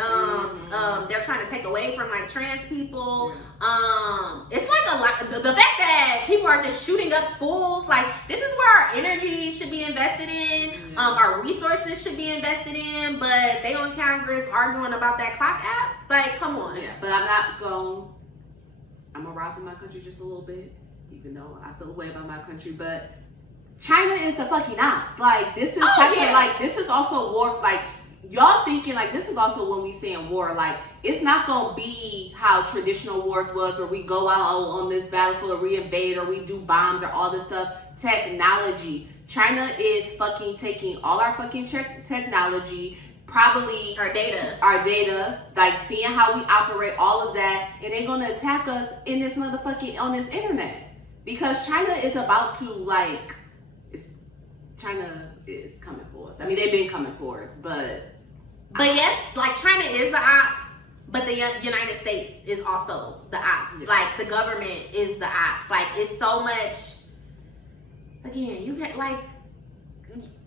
they're trying to take away from, like, trans people. It's like a lot. The fact that people are just shooting up schools, like, this is where our energy should be invested in, our resources should be invested in, but they on Congress arguing about that clock app. Like, come on. Yeah, but I'm gonna ride for my country just a little bit, even though I feel a way about my country, but China is the fucking ops. Like, this is like, this is also war. Like, y'all thinking, like, this is also when we saying war. Like, it's not gonna be how traditional wars was, where we go out on this battlefield, or we invade, or we do bombs, or all this stuff. Technology. China is fucking taking all our fucking technology, probably our data, like seeing how we operate, all of that, and they're gonna attack us in this motherfucking, on this internet, because China is about to, like, China is coming for us. I mean, they've been coming for us, but yes, like, China is the ops, but the United States is also the ops. Yeah. Like, the government is the ops. Like, it's so much. Again, you get, like,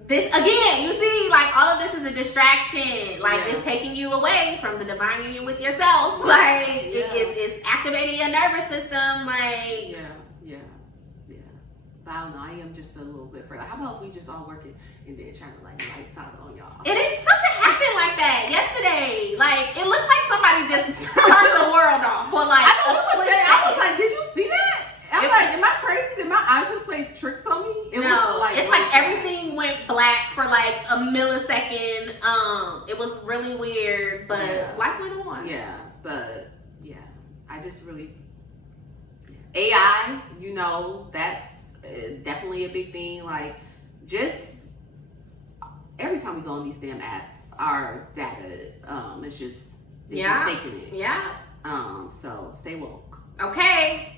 this again. You see, like, all of this is a distraction. Like, it's taking you away from the divine union with yourself. Like, it's activating your nervous system. Like, yeah. But I don't know. I am just a little bit afraid. How about if we just all work it and then trying to, like, lights out on y'all? Something happened like that yesterday. Like, it looked like somebody just turned the world off. But, like, I was like, did you see that? I'm like, am I crazy? Did my eyes just play tricks on me? It's like everything went black for like a millisecond. It was really weird, but life went on. Yeah, but yeah, I just really AI. You know, that's definitely a big thing. Like, just every time we go on these damn apps, our data, it's just just taking it. Yeah. So stay woke. Okay.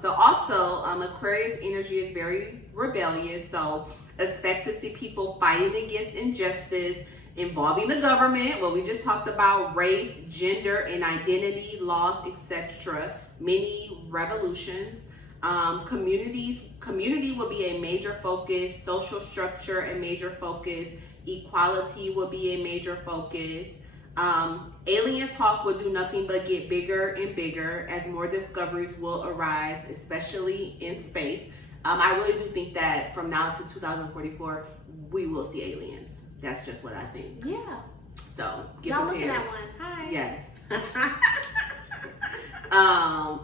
So also, Aquarius energy is very rebellious. So expect to see people fighting against injustice involving the government, what we just talked about, race, gender, and identity, laws, etc. Many revolutions. Community will be a major focus. Social structure a major focus. Equality will be a major focus. Alien talk will do nothing but get bigger and bigger as more discoveries will arise, especially in space. I really do think that from now to 2044, we will see aliens. That's just what I think. Yeah. So get y'all prepared. looking at one. Hi. Yes.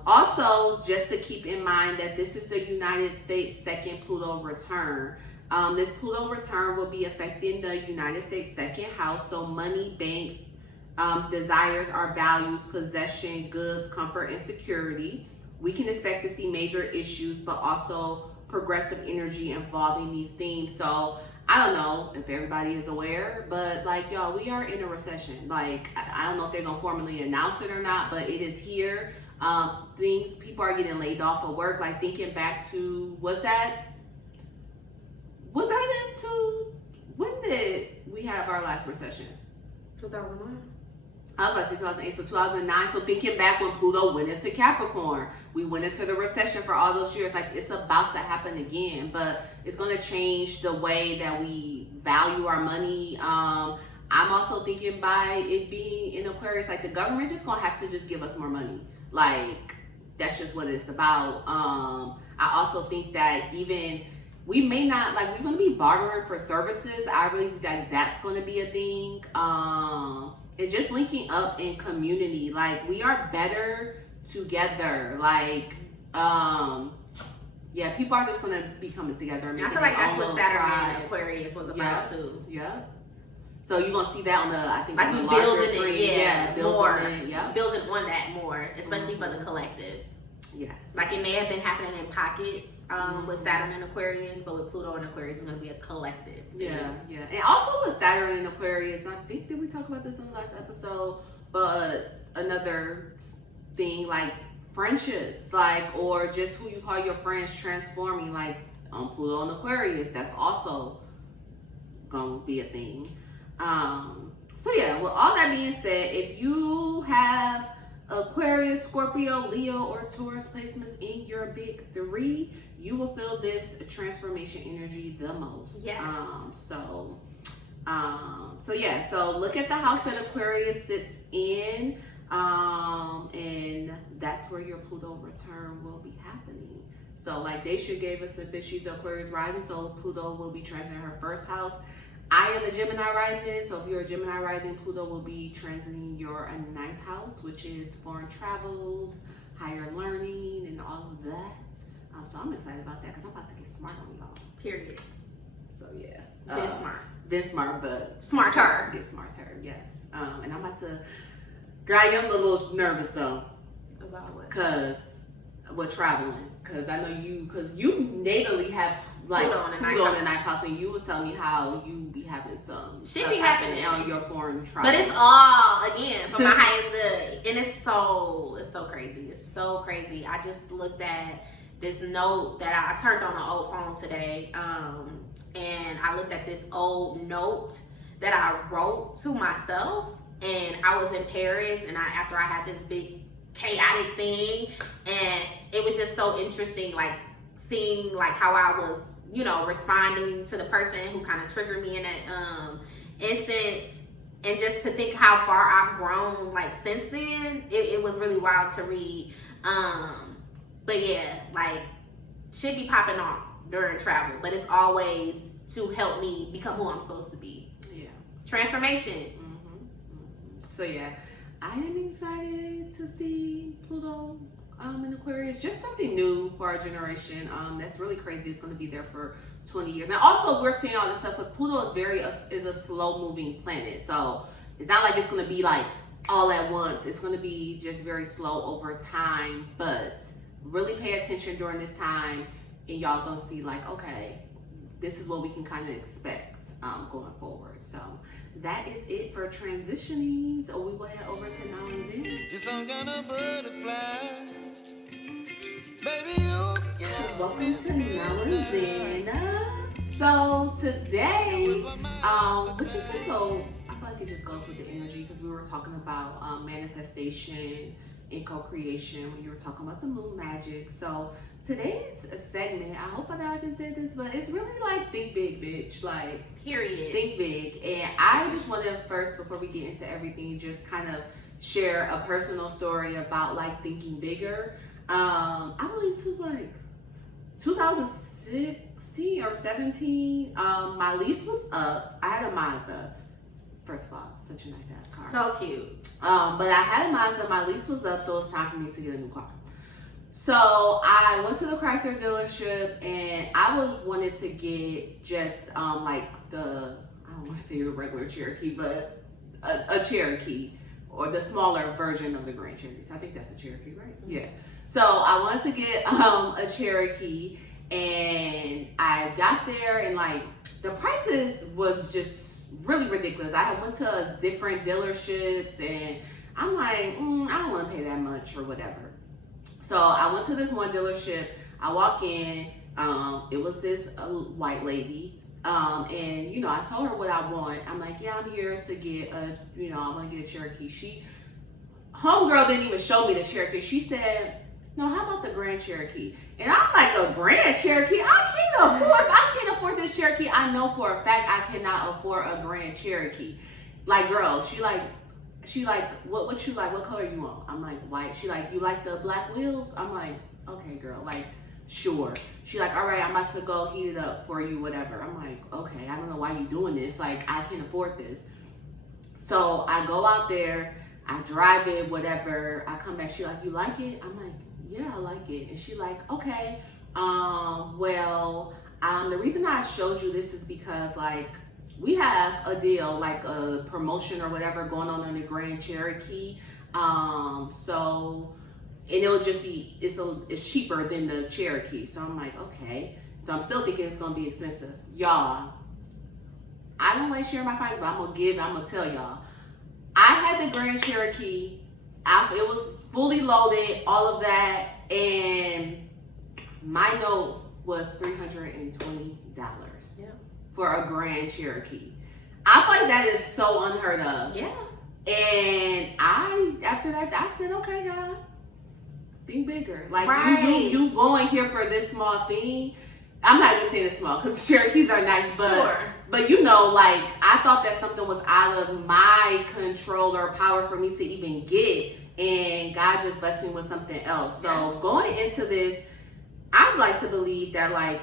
Also, just to keep in mind that this is the United States' second Pluto return. This Pluto return will be affecting the United States' second house. So money, banks, desires, our values, possession, goods, comfort, and security. We can expect to see major issues, but also progressive energy involving these themes. So I don't know if everybody is aware, but like, y'all, we are in a recession. Like, I don't know if they're gonna formally announce it or not, but it is here. People are getting laid off of work. Like, thinking back to, was that into, when did we have our last recession? 2001. I was about to say 2008, so 2009. So thinking back when Pluto went into Capricorn, we went into the recession for all those years. Like, it's about to happen again, but it's going to change the way that we value our money. I'm also thinking by it being in Aquarius, like, the government just going to have to just give us more money. Like, that's just what it's about. I also think that even we may not, like, we're going to be bartering for services. I really think that that's going to be a thing. And just linking up in community, like, we are better together. Like, yeah, people are just gonna be coming together. I feel like that's what Saturn and Aquarius was about too. Yeah. So you're gonna see that on the, I think, like, on we the building it, building on that more, especially for the collective. Yes. Like, it may have been happening in pockets with Saturn and Aquarius, but with Pluto and Aquarius, it's going to be a collective. Yeah. And also with Saturn and Aquarius, I think, did we talk about this in the last episode? But another thing, like friendships, like, or just who you call your friends transforming, like on Pluto and Aquarius, that's also going to be a thing. So yeah, with all that being said, if you have Aquarius, Scorpio, Leo, or Taurus placements in your big three, you will feel this transformation energy the most. Yes. So So yeah, so look at the house that Aquarius sits in, and that's where your Pluto return will be happening. So like Daisha gave us a bit, she's Aquarius rising, so Pluto will be transiting her first house. I am a Gemini rising, so if you're a Gemini rising, Pluto will be transiting your ninth house, which is foreign travels, higher learning, and all of that. So I'm excited about that because I'm about to get smart on y'all. Period. So yeah. Been smart. Been smart, but Smarter. Get smarter, yes. And I'm about to, girl, I'm a little nervous though. About what? Cause with traveling. Cause I know you, cause you natally have like Pluto in the ninth house, and you was telling me how you be having some Shit stuff be happening on your foreign travel. But it's all again for my highest good, and it's so crazy. It's so crazy. I just looked at this note that I turned on an old phone today, and I looked at this old note that I wrote to myself, and I was in Paris, and after I had this big chaotic thing, and it was just so interesting, like seeing like how I was, responding to the person who kind of triggered me in that instance, and just to think how far I've grown like since then, it was really wild to read. But yeah, like shit be popping off during travel, but it's always to help me become who I'm supposed to be. Yeah, transformation. So yeah, I am excited to see Pluto in Aquarius. Just something new for our generation. That's really crazy. It's going to be there for 20 years. And also, we're seeing all this stuff because Pluto is a slow moving planet. So it's not like it's going to be like all at once. It's going to be just very slow over time. But really pay attention during this time, and y'all gonna see like, okay, this is what we can kind of expect going forward. So that is it for transitioning. So we will head over to Now and Zen. Just some kind of butterfly. Baby, you give Welcome me to Now and Zen. So today, which is just so, I feel like it just goes with the energy because we were talking about manifestation and co-creation when you were talking about the moon magic. So today's segment, I hope I can say this, but it's really like think big, bitch. Like, Period. think big. And I just want to first, before we get into everything, just kind of share a personal story about like thinking bigger. I believe this was like 2016 or 17. My lease was up. I had a Mazda. First of all, such a nice ass car. So cute. But I had a Mazda, my lease was up, so it's time for me to get a new car. So I went to the Chrysler dealership, and I wanted to get just like I don't want to say a regular Cherokee, but a Cherokee, or the smaller version of the Grand Cherokee. So I think that's a Cherokee, right? Mm-hmm. Yeah. So I wanted to get a Cherokee, and I got there, and like the prices was just really ridiculous. I went to different dealerships, and I'm like, I don't want to pay that much or whatever. So I went to this one dealership. I walk in. It was this white lady, and I told her what I want. I'm like, yeah, I'm here to get I want to get a Cherokee. Homegirl didn't even show me the Cherokee. She said, no, how about the Grand Cherokee? And I'm like, a Grand Cherokee? I can't afford this Cherokee. I know for a fact I cannot afford a Grand Cherokee. Like, girl, she like, what you like? What color you want? I'm like, white. She like, you like the black wheels? I'm like, okay, girl, like, sure. She like, all right, I'm about to go heat it up for you, whatever. I'm like, okay, I don't know why you doing this. Like, I can't afford this. So I go out there, I drive it, whatever. I come back, she like, you like it? I'm like, yeah, I like it. And she like, okay, the reason I showed you this is because like we have a deal, like a promotion or whatever going on the Grand Cherokee. So, and it'll just be, it's cheaper than the Cherokee. So I'm like, okay. So I'm still thinking it's gonna be expensive. Y'all, I don't like sharing my finds, but I'm gonna tell y'all. I had the Grand Cherokee. It was fully loaded, all of that, and my note was $320 for a Grand Cherokee. I feel like that is so unheard of. Yeah. And after that, I said, okay, God, think bigger. Like, right. you going here for this small thing. I'm not even saying it's small because Cherokees are nice, but Sure. but you know, like I thought that something was out of my control or power for me to even get, and God just blessed me with something else. So going into this, I'd like to believe that like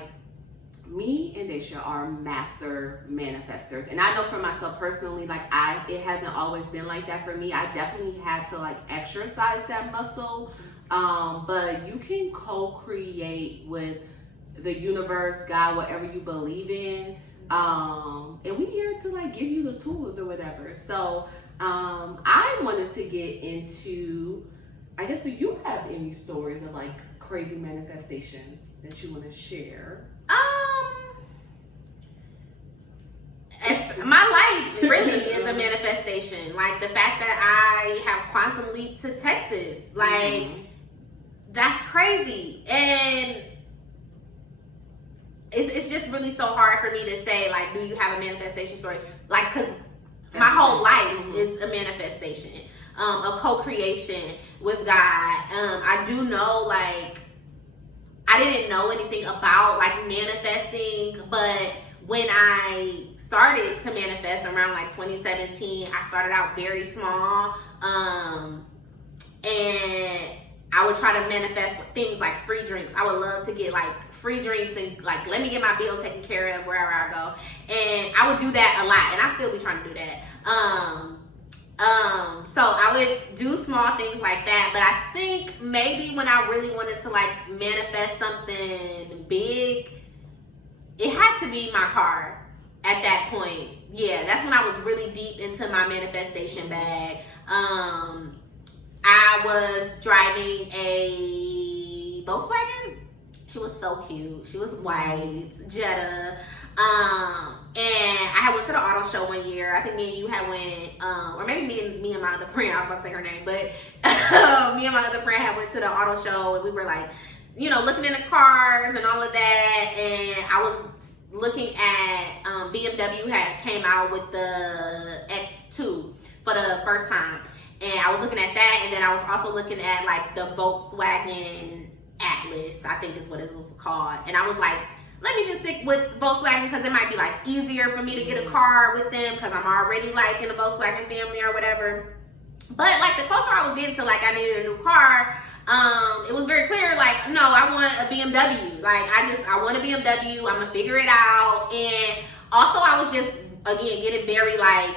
me and Daisha are master manifestors, and I know for myself personally, like it hasn't always been like that for me. I definitely had to like exercise that muscle, but you can co-create with the universe, God, whatever you believe in, and we here to like give you the tools or whatever. So I wanted to get into, I guess, do you have any stories of like crazy manifestations that you want to share? My life really is a manifestation. Like the fact that I have quantum leaped to Texas, like that's crazy. And it's just really so hard for me to say, like, do you have a manifestation story? Like, because my whole life is a manifestation, a co-creation with God. I do know, like, I didn't know anything about, like, manifesting, but when I started to manifest around, like, 2017, I started out very small, and I would try to manifest things like free drinks. I would love to get, like, free drinks and like let me get my bill taken care of wherever I go, and I would do that a lot, and I still be trying to do that. So I would do small things like that, but I think maybe when I really wanted to like manifest something big, it had to be my car at that point. Yeah, that's when I was really deep into my manifestation bag. I was driving a Volkswagen. She was so cute. She was white, Jetta. And I went to the auto show one year. I think me and you had went, or maybe me and my other friend, I was about to say her name, but me and my other friend had went to the auto show, and we were like, you know, looking in the cars and all of that. And I was looking at, BMW had came out with the X2 for the first time. And I was looking at that, and then I was also looking at like the Volkswagen Atlas, I think is what it was called. And I was like, let me just stick with Volkswagen because it might be like easier for me to get a car with them because I'm already like in the Volkswagen family or whatever. But like the closer I was getting to like I needed a new car, it was very clear like, no, I want a BMW. Like I want a BMW. I'm gonna figure it out. And also I was just again getting very like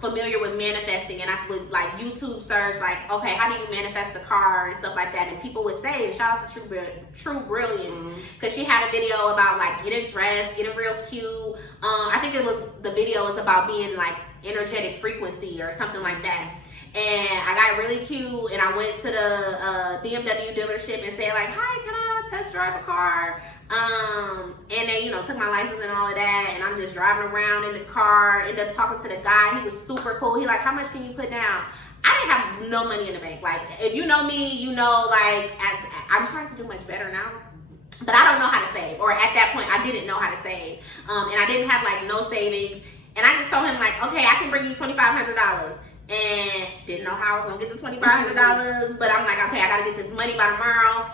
familiar with manifesting, and I would like YouTube search like, okay, how do you manifest a car and stuff like that, and people would say, and shout out to True Brilliance, because she had a video about like getting dressed, getting real cute. I think the video was about being like energetic frequency or something like that. And I got really cute, and I went to the BMW dealership and said like, hi, can I test drive a car? And they, you know, took my license and all of that, and I'm just driving around in the car, ended up talking to the guy. He was super cool. He like, how much can you put down? I didn't have no money in the bank. Like, if you know me, you know, like, I'm trying to do much better now, but I don't know how to save, or at that point, I didn't know how to save, and I didn't have, like, no savings, and I just told him, like, okay, I can bring you $2,500, and didn't know how I was gonna get the $2,500, but I'm like, okay, I gotta get this money by tomorrow.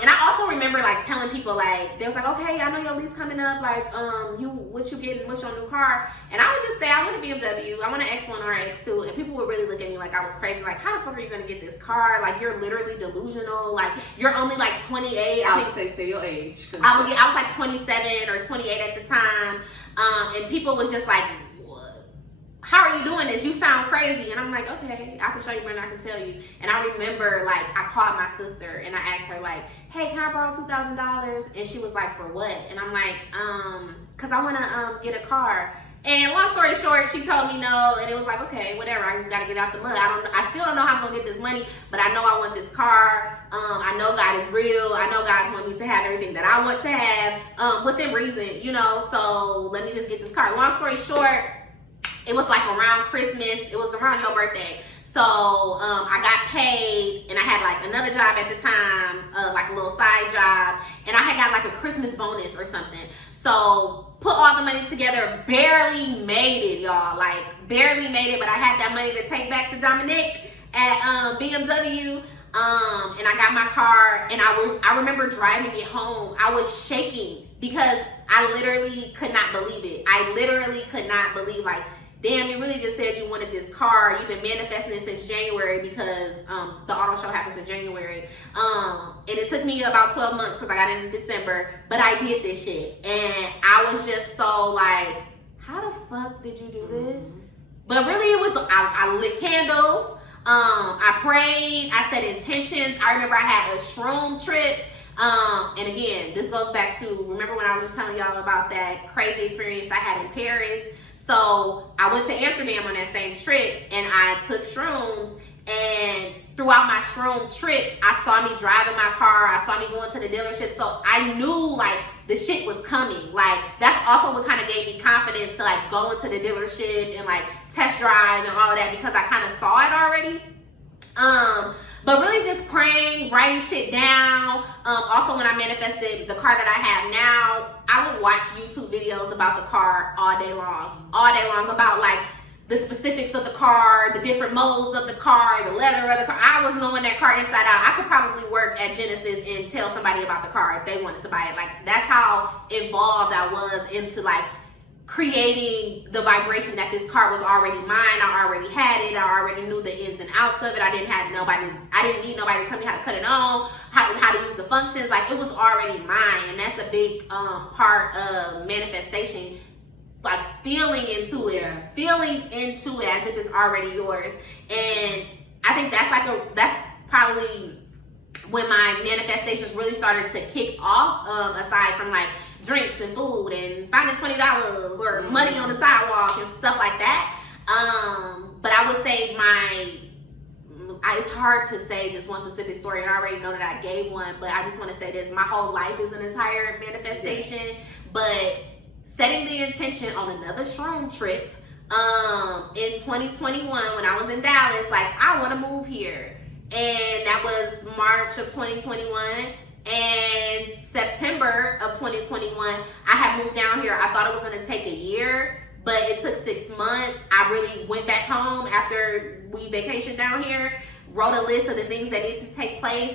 And I also remember like telling people like, they was like, okay, I know your lease coming up, like, what's your new car? And I would just say, I want a BMW, I want an X1 or an X2, and people would really look at me like I was crazy, like, how the fuck are you gonna get this car? Like, you're literally delusional, like, you're only like 28. I think say your age. I was like 27 or 28 at the time, and people was just like, how are you doing this? You sound crazy. And I'm like, okay, I can show you more than I can tell you. And I remember, like, I called my sister and I asked her, like, hey, can I borrow $2,000? And she was like, for what? And I'm like, because I want to get a car. And long story short, she told me no, and it was like, okay, whatever. I just got to get out the mud. I still don't know how I'm going to get this money, but I know I want this car. I know God is real. I know God's want me to have everything that I want to have within reason, you know, so let me just get this car. Long story short, it was like around Christmas. It was around your birthday. So I got paid, and I had like another job at the time, like a little side job, and I had got like a Christmas bonus or something. So put all the money together, barely made it, y'all. Like barely made it, but I had that money to take back to Dominique at BMW. And I got my car, and I remember driving it home. I was shaking because I literally could not believe it. I literally could not believe, like, damn, you really just said you wanted this car. You've been manifesting it since January because the auto show happens in January. And it took me about 12 months because I got it in December, but I did this shit. And I was just so like, how the fuck did you do this? But really it was, I lit candles. I prayed, I set intentions. I remember I had a shroom trip. And again, this goes back to, remember when I was just telling y'all about that crazy experience I had in Paris? So I went to Amsterdam on that same trip and I took shrooms, and throughout my shroom trip, I saw me driving my car, I saw me going to the dealership. So I knew like the shit was coming. Like that's also what kind of gave me confidence to like go into the dealership and like test drive and all of that, because I kind of saw it already. But really just praying, writing shit down. Also when I manifested the car that I have now, I would watch YouTube videos about the car all day long about like the specifics of the car, the different modes of the car, the leather of the car. I was knowing that car inside out. I could probably work at Genesis and tell somebody about the car if they wanted to buy it. Like that's how involved I was into like creating the vibration that this car was already mine. I already had it. I already knew the ins and outs of it. I didn't need nobody to tell me how to cut it on, how to use the functions. Like it was already mine. And that's a big part of manifestation, like feeling into it as if it's already yours. And I think that's probably when my manifestations really started to kick off, aside from like drinks and food and finding $20 or money on the sidewalk and stuff like that. But I would say it's hard to say just one specific story, and I already know that I gave one, but I just want to say this: my whole life is an entire manifestation. But setting the intention on another shroom trip in 2021 when I was in Dallas, like I want to move here, and that was March of 2021. And September of 2021, I had moved down here. I thought it was going to take a year, but it took 6 months. I really went back home after we vacationed down here, wrote a list of the things that needed to take place.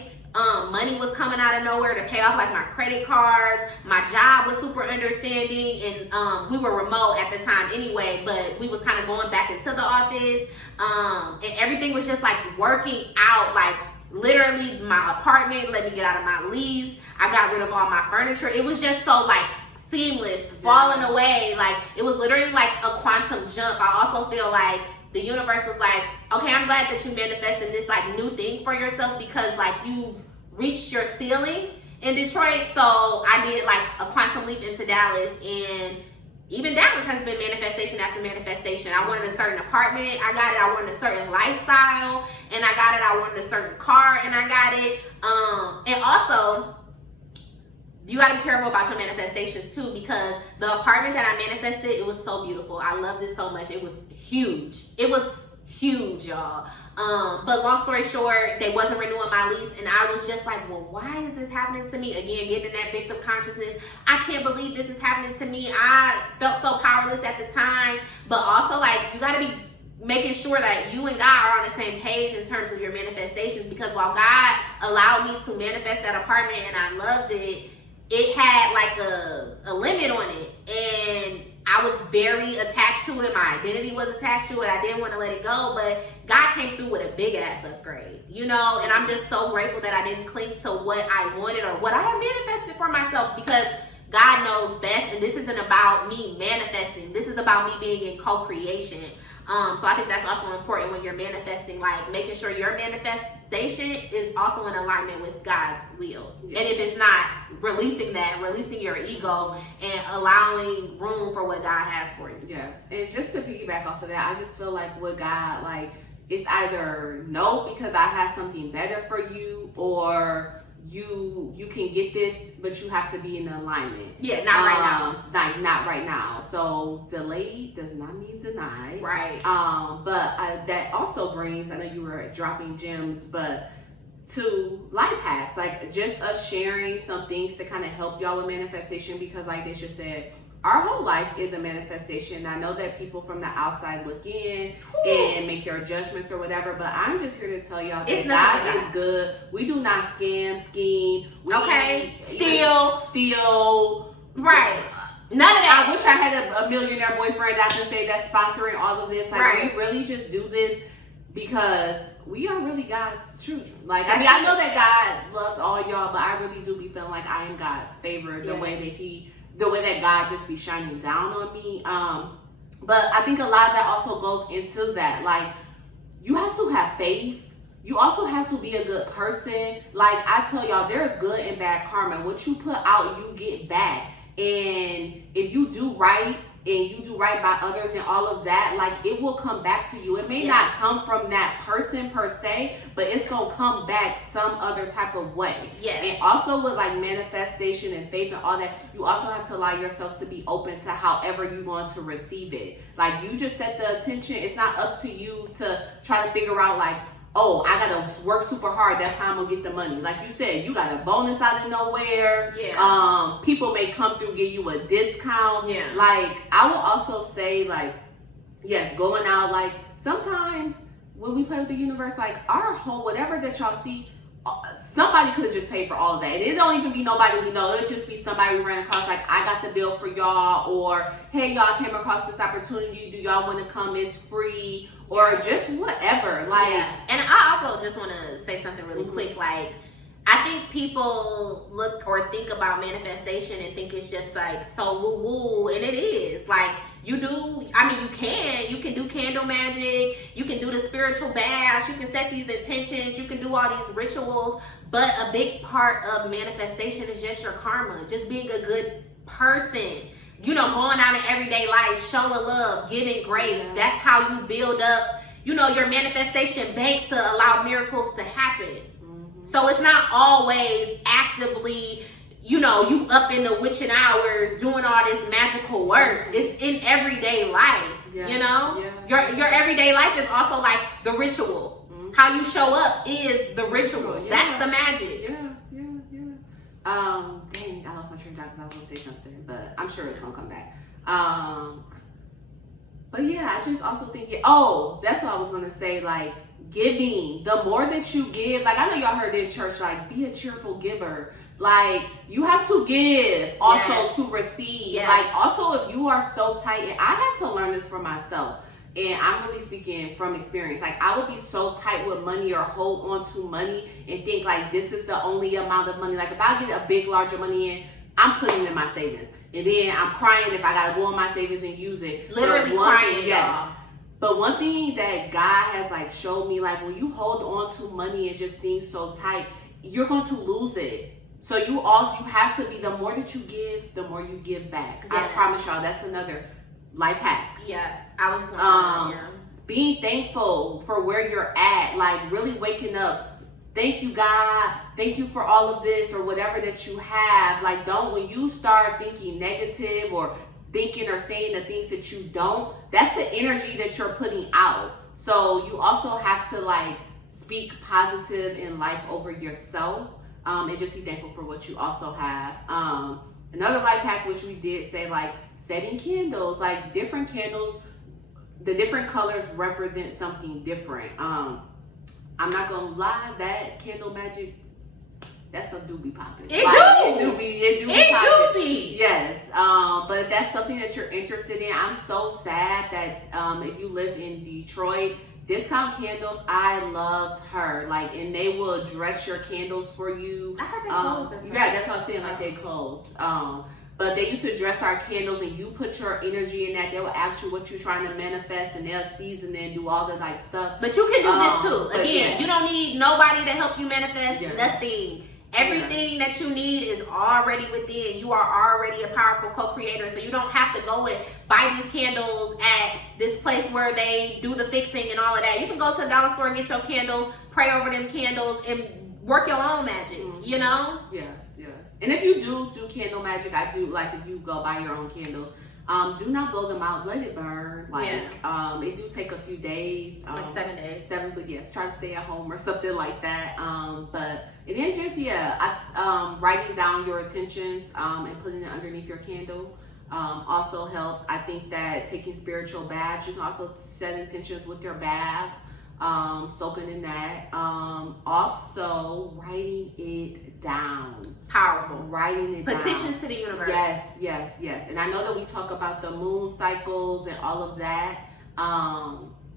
Money was coming out of nowhere to pay off like my credit cards. My job was super understanding, and we were remote at the time anyway, but we was kind of going back into the office. And everything was just like working out. Like literally my apartment let me get out of my lease. I got rid of all my furniture. It was just so like seamless, falling away. Like it was literally like a quantum jump. I also feel like the universe was like, okay, I'm glad that you manifested this like new thing for yourself, because like you've reached your ceiling in Detroit. So I did like a quantum leap into Dallas, and even Dallas has been manifestation after manifestation. I wanted a certain apartment, I got it. I wanted a certain lifestyle, and I got it. I wanted a certain car, and I got it. And also, you got to be careful about your manifestations too, because the apartment that I manifested, it was so beautiful. I loved it so much. It was huge. It was huge, y'all. But long story short, they wasn't renewing my lease, and I was just like, well, why is this happening to me? Again, getting in that victim consciousness. I can't believe this is happening to me. I felt so powerless at the time, but also like you got to be making sure that you and God are on the same page in terms of your manifestations, because while God allowed me to manifest that apartment and I loved it, it had like a limit on it, and I was very attached to it. My identity was attached to it. I didn't want to let it go, but God came through with a big ass upgrade, you know, and I'm just so grateful that I didn't cling to what I wanted or what I had manifested for myself, because God knows best, and this isn't about me manifesting. This is about me being in co-creation. So I think that's also important when you're manifesting, like making sure your manifestation is also in alignment with God's will. Yeah. And if it's not, releasing your ego and allowing room for what God has for you. Yes. And just to piggyback off of that, I just feel like with God, like it's either no, because I have something better for you, or you can get this, but you have to be in alignment. Yeah, not right now. Not right now. So delayed does not mean denied. Right. But that also brings, I know you were dropping gems, but to life hacks, like just us sharing some things to kind of help y'all with manifestation, because like they just said, our whole life is a manifestation. I know that people from the outside look in and make their judgments or whatever, but I'm just here to tell y'all that God is good. We do not scam, scheme. Steal. Right. None of that. I wish I had a millionaire boyfriend I could say that's sponsoring all of this. Like, Right. we really just do this because we are really God's children. Like, I mean, I know that God loves all y'all, but I really do be feeling like I am God's favorite. The way that God just be shining down on me. But I think a lot of that also goes into that. Like, you have to have faith. You also have to be a good person. Like, I tell y'all, there's good and bad karma. What you put out, you get back. And if you do right and you do right by others and all of that, like, it will come back to you. It may not come from that person per se, but it's gonna come back some other type of way. Yes. And also with like manifestation and faith and all that, you also have to allow yourself to be open to however you're going to receive it. Like, you just set the intention. It's not up to you to try to figure out like, oh, I gotta work super hard, that's how I'm gonna get the money. Like you said, you got a bonus out of nowhere. Yeah. People may come through, give you a discount. Yeah. Like, I will also say, like, yes, going out, like, sometimes when we play with the universe, like, our whole, whatever that y'all see, somebody could have just paid for all of that. And it don't even be nobody we know. It'll just be somebody we ran across, like, I got the bill for y'all, or, hey, y'all came across this opportunity, do y'all want to come, it's free, or just whatever. Like, and I also just want to say something really quick. Like, I think people look or think about manifestation and think it's just like so woo woo, and it is. Like, you do, I mean, you can do candle magic, you can do the spiritual baths, you can set these intentions, you can do all these rituals, but a big part of manifestation is just your karma, just being a good person. You know, going out in everyday life, showing love, giving grace. Yeah. That's how you build up, you know, your manifestation bank to allow miracles to happen. Mm-hmm. So it's not always actively, you know, you up in the witching hours doing all this magical work. Mm-hmm. It's in everyday life, you know? Yeah. Your everyday life is also like the ritual. Mm-hmm. How you show up is the ritual. Yeah. That's the magic. Yeah. Dang, I lost my train of thought because I was gonna say something, but I'm sure it's gonna come back. But yeah, I just also think that's what I was gonna say, like, giving. The more that you give, like, I know y'all heard in church, like, be a cheerful giver. Like, you have to give also to receive. Yes. Like, also, if you are so tight, and I had to learn this for myself, and I'm really speaking from experience. Like, I would be so tight with money or hold on to money and think like this is the only amount of money. Like, if I get a big, larger money in, I'm putting in my savings. And then I'm crying if I gotta go in my savings and use it. Literally crying, yes. But one thing that God has like showed me, like, when you hold on to money and just things so tight, you're going to lose it. So you have to be, the more that you give, the more you give back. Yes. I promise y'all, that's another life hack. Yeah, I was just gonna say that, being thankful for where you're at, like really waking up. Thank you, God. Thank you for all of this or whatever that you have. Like, when you start thinking negative or thinking or saying the things that you don't, that's the energy that you're putting out. So you also have to like speak positive in life over yourself, and just be thankful for what you also have. Another life hack, which we did say, like, setting candles, like different candles, the different colors represent something different. I'm not gonna lie, that candle magic, that stuff do be popping. It do be. Yes. But if that's something that you're interested in, I'm so sad that if you live in Detroit, Discount Candles, I loved her. Like, and they will dress your candles for you. I heard they closed. Yeah, that's what I'm saying. Like, they closed. But they used to dress our candles, and you put your energy in that. They will ask you what you're trying to manifest, and they'll season it and do all the like stuff. But you can do this too. Again, you don't need nobody to help you manifest nothing. Everything that you need is already within. You are already a powerful co-creator, so you don't have to go and buy these candles at this place where they do the fixing and all of that. You can go to the dollar store and get your candles, pray over them candles, and work your own magic, you know? Yes. And if you do candle magic, I do, like, if you go buy your own candles, do not blow them out, let it burn. Like, it do take a few days. Like 7 days. But yes, try to stay at home or something like that. But it is just, writing down your intentions and putting it underneath your candle also helps. I think that taking spiritual baths, you can also set intentions with your baths. soaking in that. Also writing it down. Powerful. Writing it down. Petitions to the universe. Yes. And I know that we talk about the moon cycles and all of that.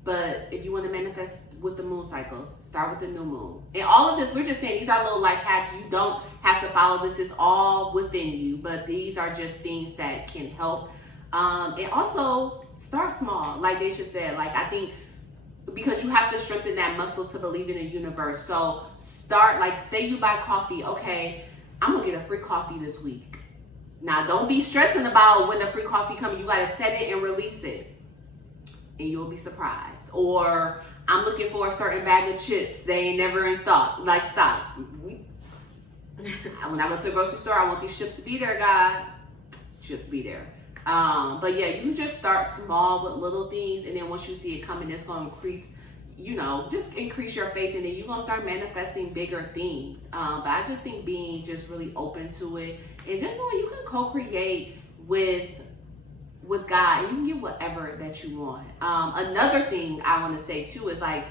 But if you want to manifest with the moon cycles, start with the new moon. And all of this, we're just saying these are little life hacks. You don't have to follow this. It's all within you. But these are just things that can help. And also start small. Like Daisha said, like I think because you have to strengthen that muscle to believe in the universe. So start, like say you buy coffee. Okay, I'm going to get a free coffee this week. Now don't be stressing about when the free coffee comes. You got to set it and release it. And you'll be surprised. Or I'm looking for a certain bag of chips. They ain't never in stock. Like, stop. When I go to the grocery store, I want these chips to be there, God. Chips be there. But yeah, you just start small with little things. And then once you see it coming, it's going to increase, just increase your faith. And then you're going to start manifesting bigger things. But I just think being just really open to it. And just knowing you can co-create with God, and you can get whatever that you want. Another thing I want to say too is like,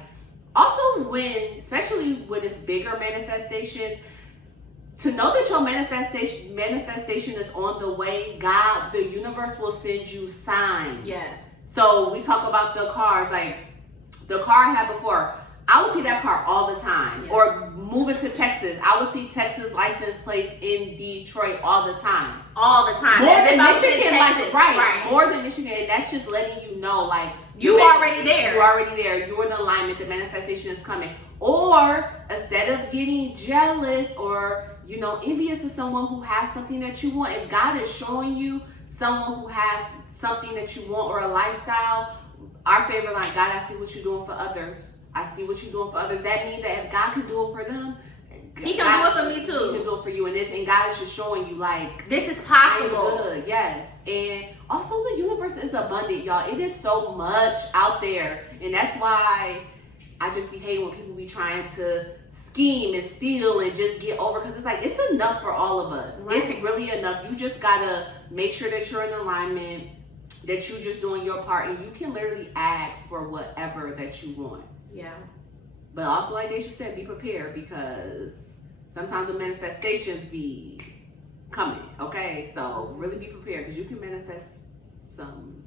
also especially when it's bigger manifestations, to know that your manifestation is on the way, God, the universe will send you signs. Yes. So we talk about the cars, like the car I had before, I would see that car all the time. Yeah. Or moving to Texas, I would see Texas license plates in Detroit all the time. All the time. More As than if I was in Michigan, Texas. right. More than Michigan. And that's just letting you know, like, You already there. You're already there. You're in alignment. The manifestation is coming. Or instead of getting jealous or, envious of someone who has something that you want, if God is showing you someone who has something that you want or a lifestyle, our favorite line, God, I see what you're doing for others. I see what you're doing for others. That means that if God can do it for them, He can do it for me too. He can do it for you. And God is just showing you, like, this is possible. I'm good. Yes. And also the universe is abundant, y'all. It is so much out there. And that's why I just be hating when people be trying to scheme and steal and just get over, because it's like, it's enough for all of us. Right. It's really enough. You just gotta make sure that you're in alignment, that you're just doing your part, and you can literally ask for whatever that you want. Yeah. But also, like Daisha said, be prepared, because sometimes the manifestations be coming, okay? So really be prepared, because you can manifest some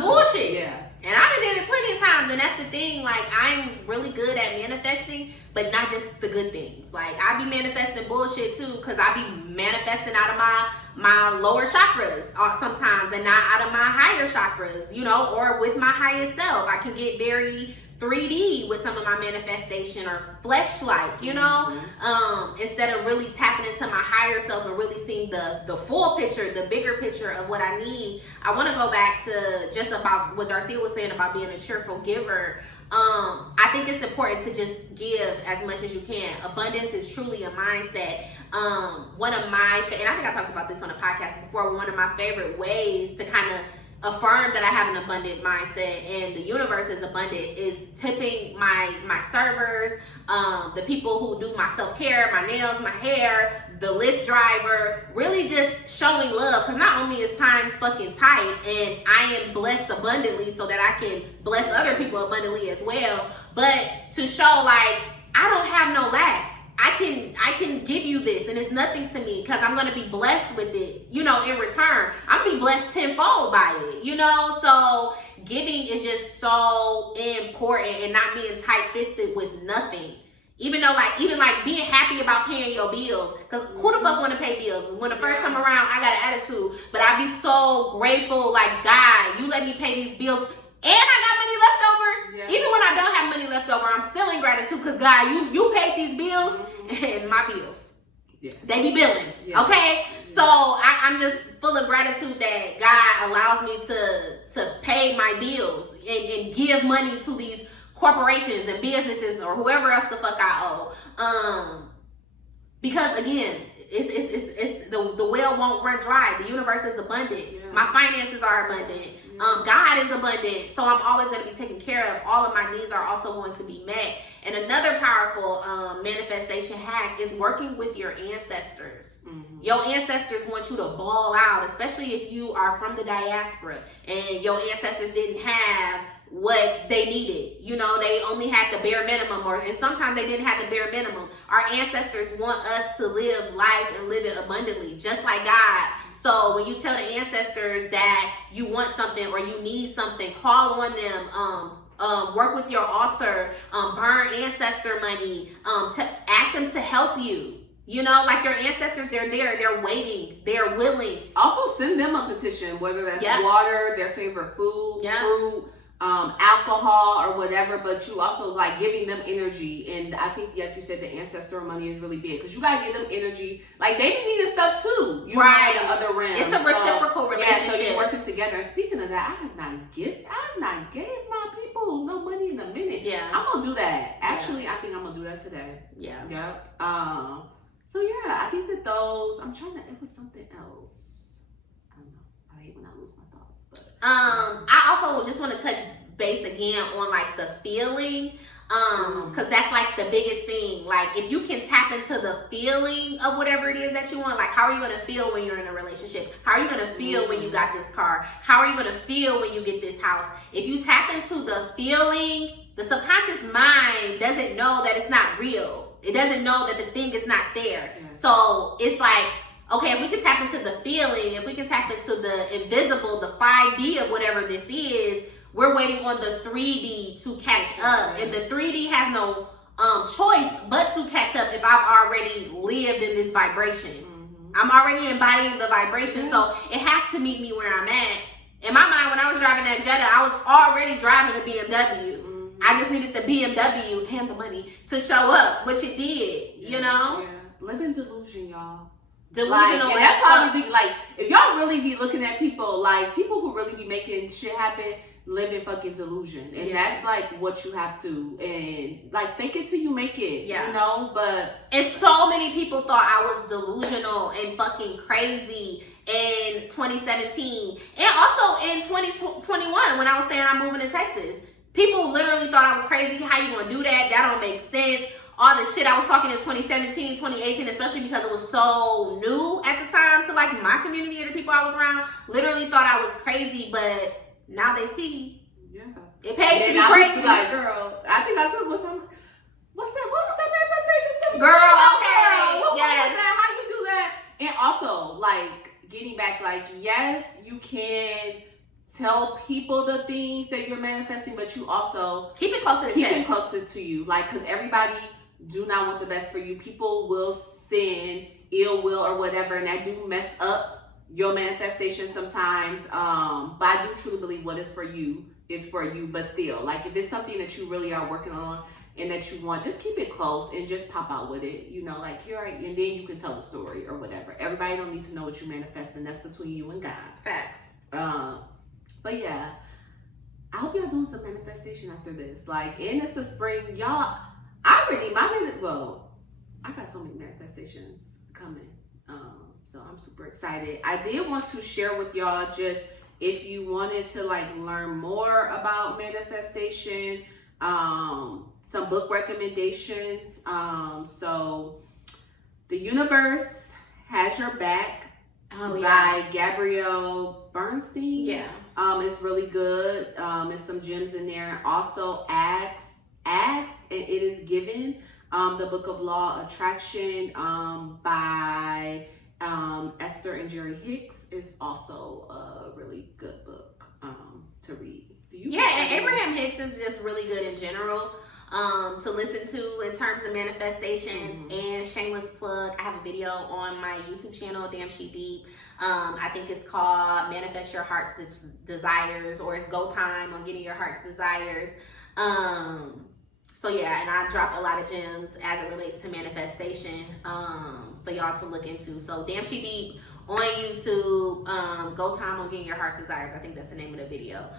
bullshit. Yeah. And I done did it plenty of times, and that's the thing. Like, I'm really good at manifesting, but not just the good things. Like, I be manifesting bullshit too, because I be manifesting out of my lower chakras sometimes, and not out of my higher chakras, or with my highest self. I can get very 3D with some of my manifestation, or flesh-like, instead of really tapping into my higher self and really seeing the full picture, the bigger picture of what I need. I want to go back to just about what Darcia was saying about being a cheerful giver. I think it's important to just give as much as you can. Abundance is truly a mindset. One of my, and I think I talked about this on a podcast before, one of my favorite ways to kind of affirm that I have an abundant mindset and the universe is abundant is tipping my servers, the people who do my self-care, my nails, my hair, the Lyft driver, really just showing love, because not only is times fucking tight and I am blessed abundantly so that I can bless other people abundantly as well, but to show like I don't have no lack. I can give you this and it's nothing to me, because I'm going to be blessed with it, in return. I'm going to be blessed tenfold by it, so giving is just so important, and not being tight-fisted with nothing. Even though even being happy about paying your bills, because who the fuck want to pay bills? When the first come around, I got an attitude, but I be so grateful, like, God, you let me pay these bills, and I got money left over. Yeah. Even when I don't have money left over, I'm still in gratitude, because God, you paid these bills and my bills. Yeah. They be billing. Yeah. Okay? Yeah. So I'm just full of gratitude that God allows me to pay my bills and give money to these corporations and businesses or whoever else the fuck I owe. Because again, it's the well won't run dry. The universe is abundant. Yeah. My finances are abundant. God is abundant, so I'm always going to be taken care of. All of my needs are also going to be met. And another powerful manifestation hack is working with your ancestors. Your ancestors want you to ball out, especially if you are from the diaspora and your ancestors didn't have what they needed. You know, they only had the bare minimum, and sometimes they didn't have the bare minimum. Our ancestors want us to live life and live it abundantly, just like God. So when you tell the ancestors that you want something or you need something, call on them, work with your altar, burn ancestor money, to ask them to help you. You know, like your ancestors, they're there, they're waiting, they're willing. Also send them a petition, whether that's water, their favorite food, fruit, alcohol or whatever, but you also like giving them energy. And I think, like you said, the ancestor money is really big because you gotta give them energy. Like they be needing stuff too, you know, in the other realms. It's a reciprocal relationship. Yeah, so you're working together. And speaking of that, I have not gave my people no money in a minute. Yeah, I'm gonna do that. Actually, I think I'm gonna do that today. Yeah. Yep. So yeah, I think that those. I'm trying to. It was something else. I don't know. I hate when I lose my thoughts, but. I also just want to touch base again on like the feeling, because that's like the biggest thing. Like if you can tap into the feeling of whatever it is that you want, like how are you gonna feel when you're in a relationship? How are you gonna feel when you got this car? How are you gonna feel when you get this house? If you tap into the feeling, the subconscious mind doesn't know that it's not real. It doesn't know that the thing is not there. So it's like, okay, if we can tap into the feeling, if we can tap into the invisible, the 5D of whatever this is, we're waiting on the 3D to catch up. And the 3D has no choice but to catch up if I've already lived in this vibration. I'm already embodying the vibration, so it has to meet me where I'm at. In my mind, when I was driving that Jetta, I was already driving a BMW. I just needed the BMW and the money to show up, which it did, you know? Yeah. Live in delusion, y'all. Delusional. Like, and that's probably like, if y'all really be looking at people, like people who really be making shit happen, live in fucking delusion. And that's like what you have to, and like fake it till you make it, you know? But. And so many people thought I was delusional and fucking crazy in 2017. And also in 2021 when I was saying I'm moving to Texas. People literally thought I was crazy. How you gonna do that? That don't make sense. All the shit I was talking in 2017, 2018, especially because it was so new at the time to like my community or the people I was around, literally thought I was crazy, but now they see. Yeah. It pays to be crazy. Like, girl, I think I said what's that? What was that manifestation? Girl, okay. What Yes. was that? How you do that? And also, like, getting back, like, yes, you can tell people the things that you're manifesting, but you also keep it close to the chest. Keep it closer to you. Like, because everybody do not want the best for you. People will send ill will or whatever, and that do mess up your manifestation sometimes. But I do truly believe what is for you is for you. But still, like, if it's something that you really are working on and that you want, just keep it close and just pop out with it. You know, like, you're right, and then you can tell the story or whatever. Everybody don't need to know what you're manifesting. That's between you and God. Facts. But yeah, I hope y'all doing some manifestation after this. Like, and it's the spring, y'all. I got so many manifestations coming. So I'm super excited. I did want to share with y'all, just if you wanted to like learn more about manifestation, some book recommendations. So The Universe Has Your Back by Gabrielle Bernstein. Yeah. It's really good. There's some gems in there. Also, Ask, and It Is Given. The Book of Law Attraction by Esther and Jerry Hicks is also a really good book to read. And Abraham Hicks is just really good in general to listen to in terms of manifestation. And shameless plug, I have a video on my YouTube channel, Damn She Deep. I think it's called Manifest Your Heart's Desires, or it's Go Time on Getting Your Heart's Desires. So yeah, and I drop a lot of gems as it relates to manifestation for y'all to look into. So Damn She Deep on YouTube, Go Time on Getting Your Heart's Desires. I think that's the name of the video.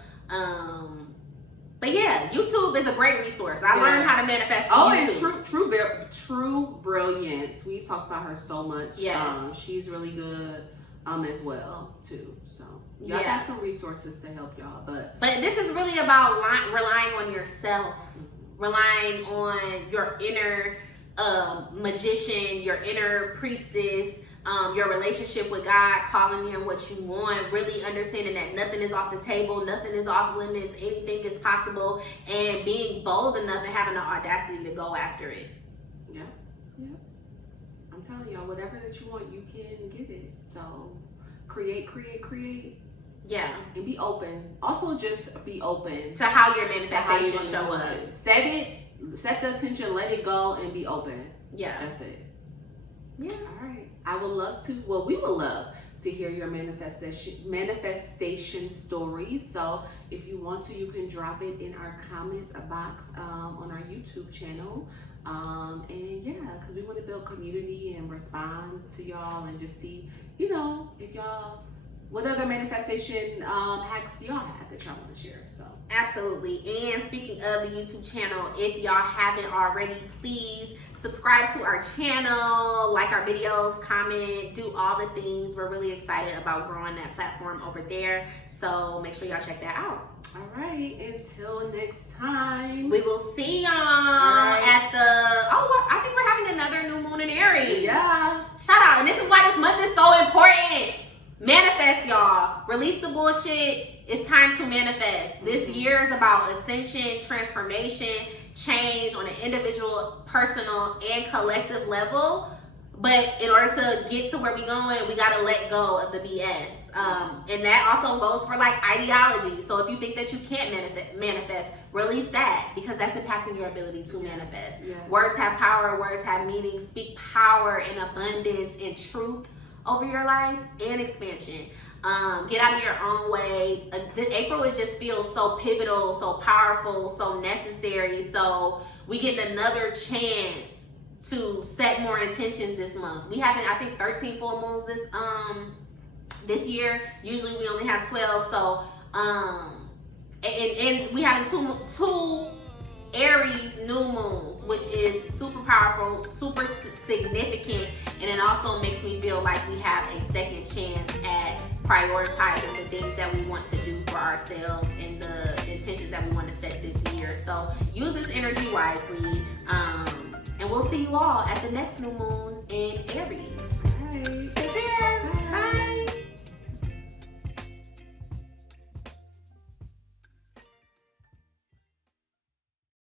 But yeah, YouTube is a great resource. I learned how to manifest on YouTube. And True Brilliance. We've talked about her so much. Yes. She's really good. as well too. So y'all got some resources to help y'all, but this is really about relying on yourself, relying on your inner magician, your inner priestess, your relationship with God, calling in what you want, really understanding that nothing is off the table, nothing is off limits, anything is possible, and being bold enough and having the audacity to go after it. Yeah. I'm telling y'all, whatever that you want, you can get it. So create. Yeah. And be open. Also, just be open to how your manifestation show up. Set the attention, let it go, and be open. Yeah. That's it. Yeah. All right. We would love to hear your manifestation stories. So if you want to, you can drop it in our comments box on our YouTube channel. And yeah, because we want to build community and respond to y'all and just see, if y'all, what other manifestation hacks y'all have that y'all want to share. So absolutely. And speaking of the YouTube channel, if y'all haven't already, please subscribe to our channel, like our videos, comment, do all the things. We're really excited about growing that platform over there. So make sure y'all check that out. All right. Until next time. We will see y'all at I think we're having another new moon in Aries. Yeah. Shout out. And this is why this month is so important. Manifest, y'all. Release the bullshit. It's time to manifest. This year is about ascension, transformation, change on an individual, personal, and collective level. But in order to get to where we're going, we got to let go of the BS. And that also goes for like ideology. So if you think that you can't manifest, release that, because that's impacting your ability to manifest. Yes. Words Words have power. Words have meaning. Speak power and abundance and truth over your life and expansion. Get out of your own way. April, it just feels so pivotal, so powerful, so necessary. So we get another chance to set more intentions this month. We having, I think, 13 full moons this year. Usually we only have 12. So and we having two Aries new moons, which is super powerful, super significant, and it also makes me feel like we have a second chance at prioritizing the things that we want to do for ourselves and the intentions that we want to set this year. So use this energy wisely, and we'll see you all at the next new moon in Aries. All right.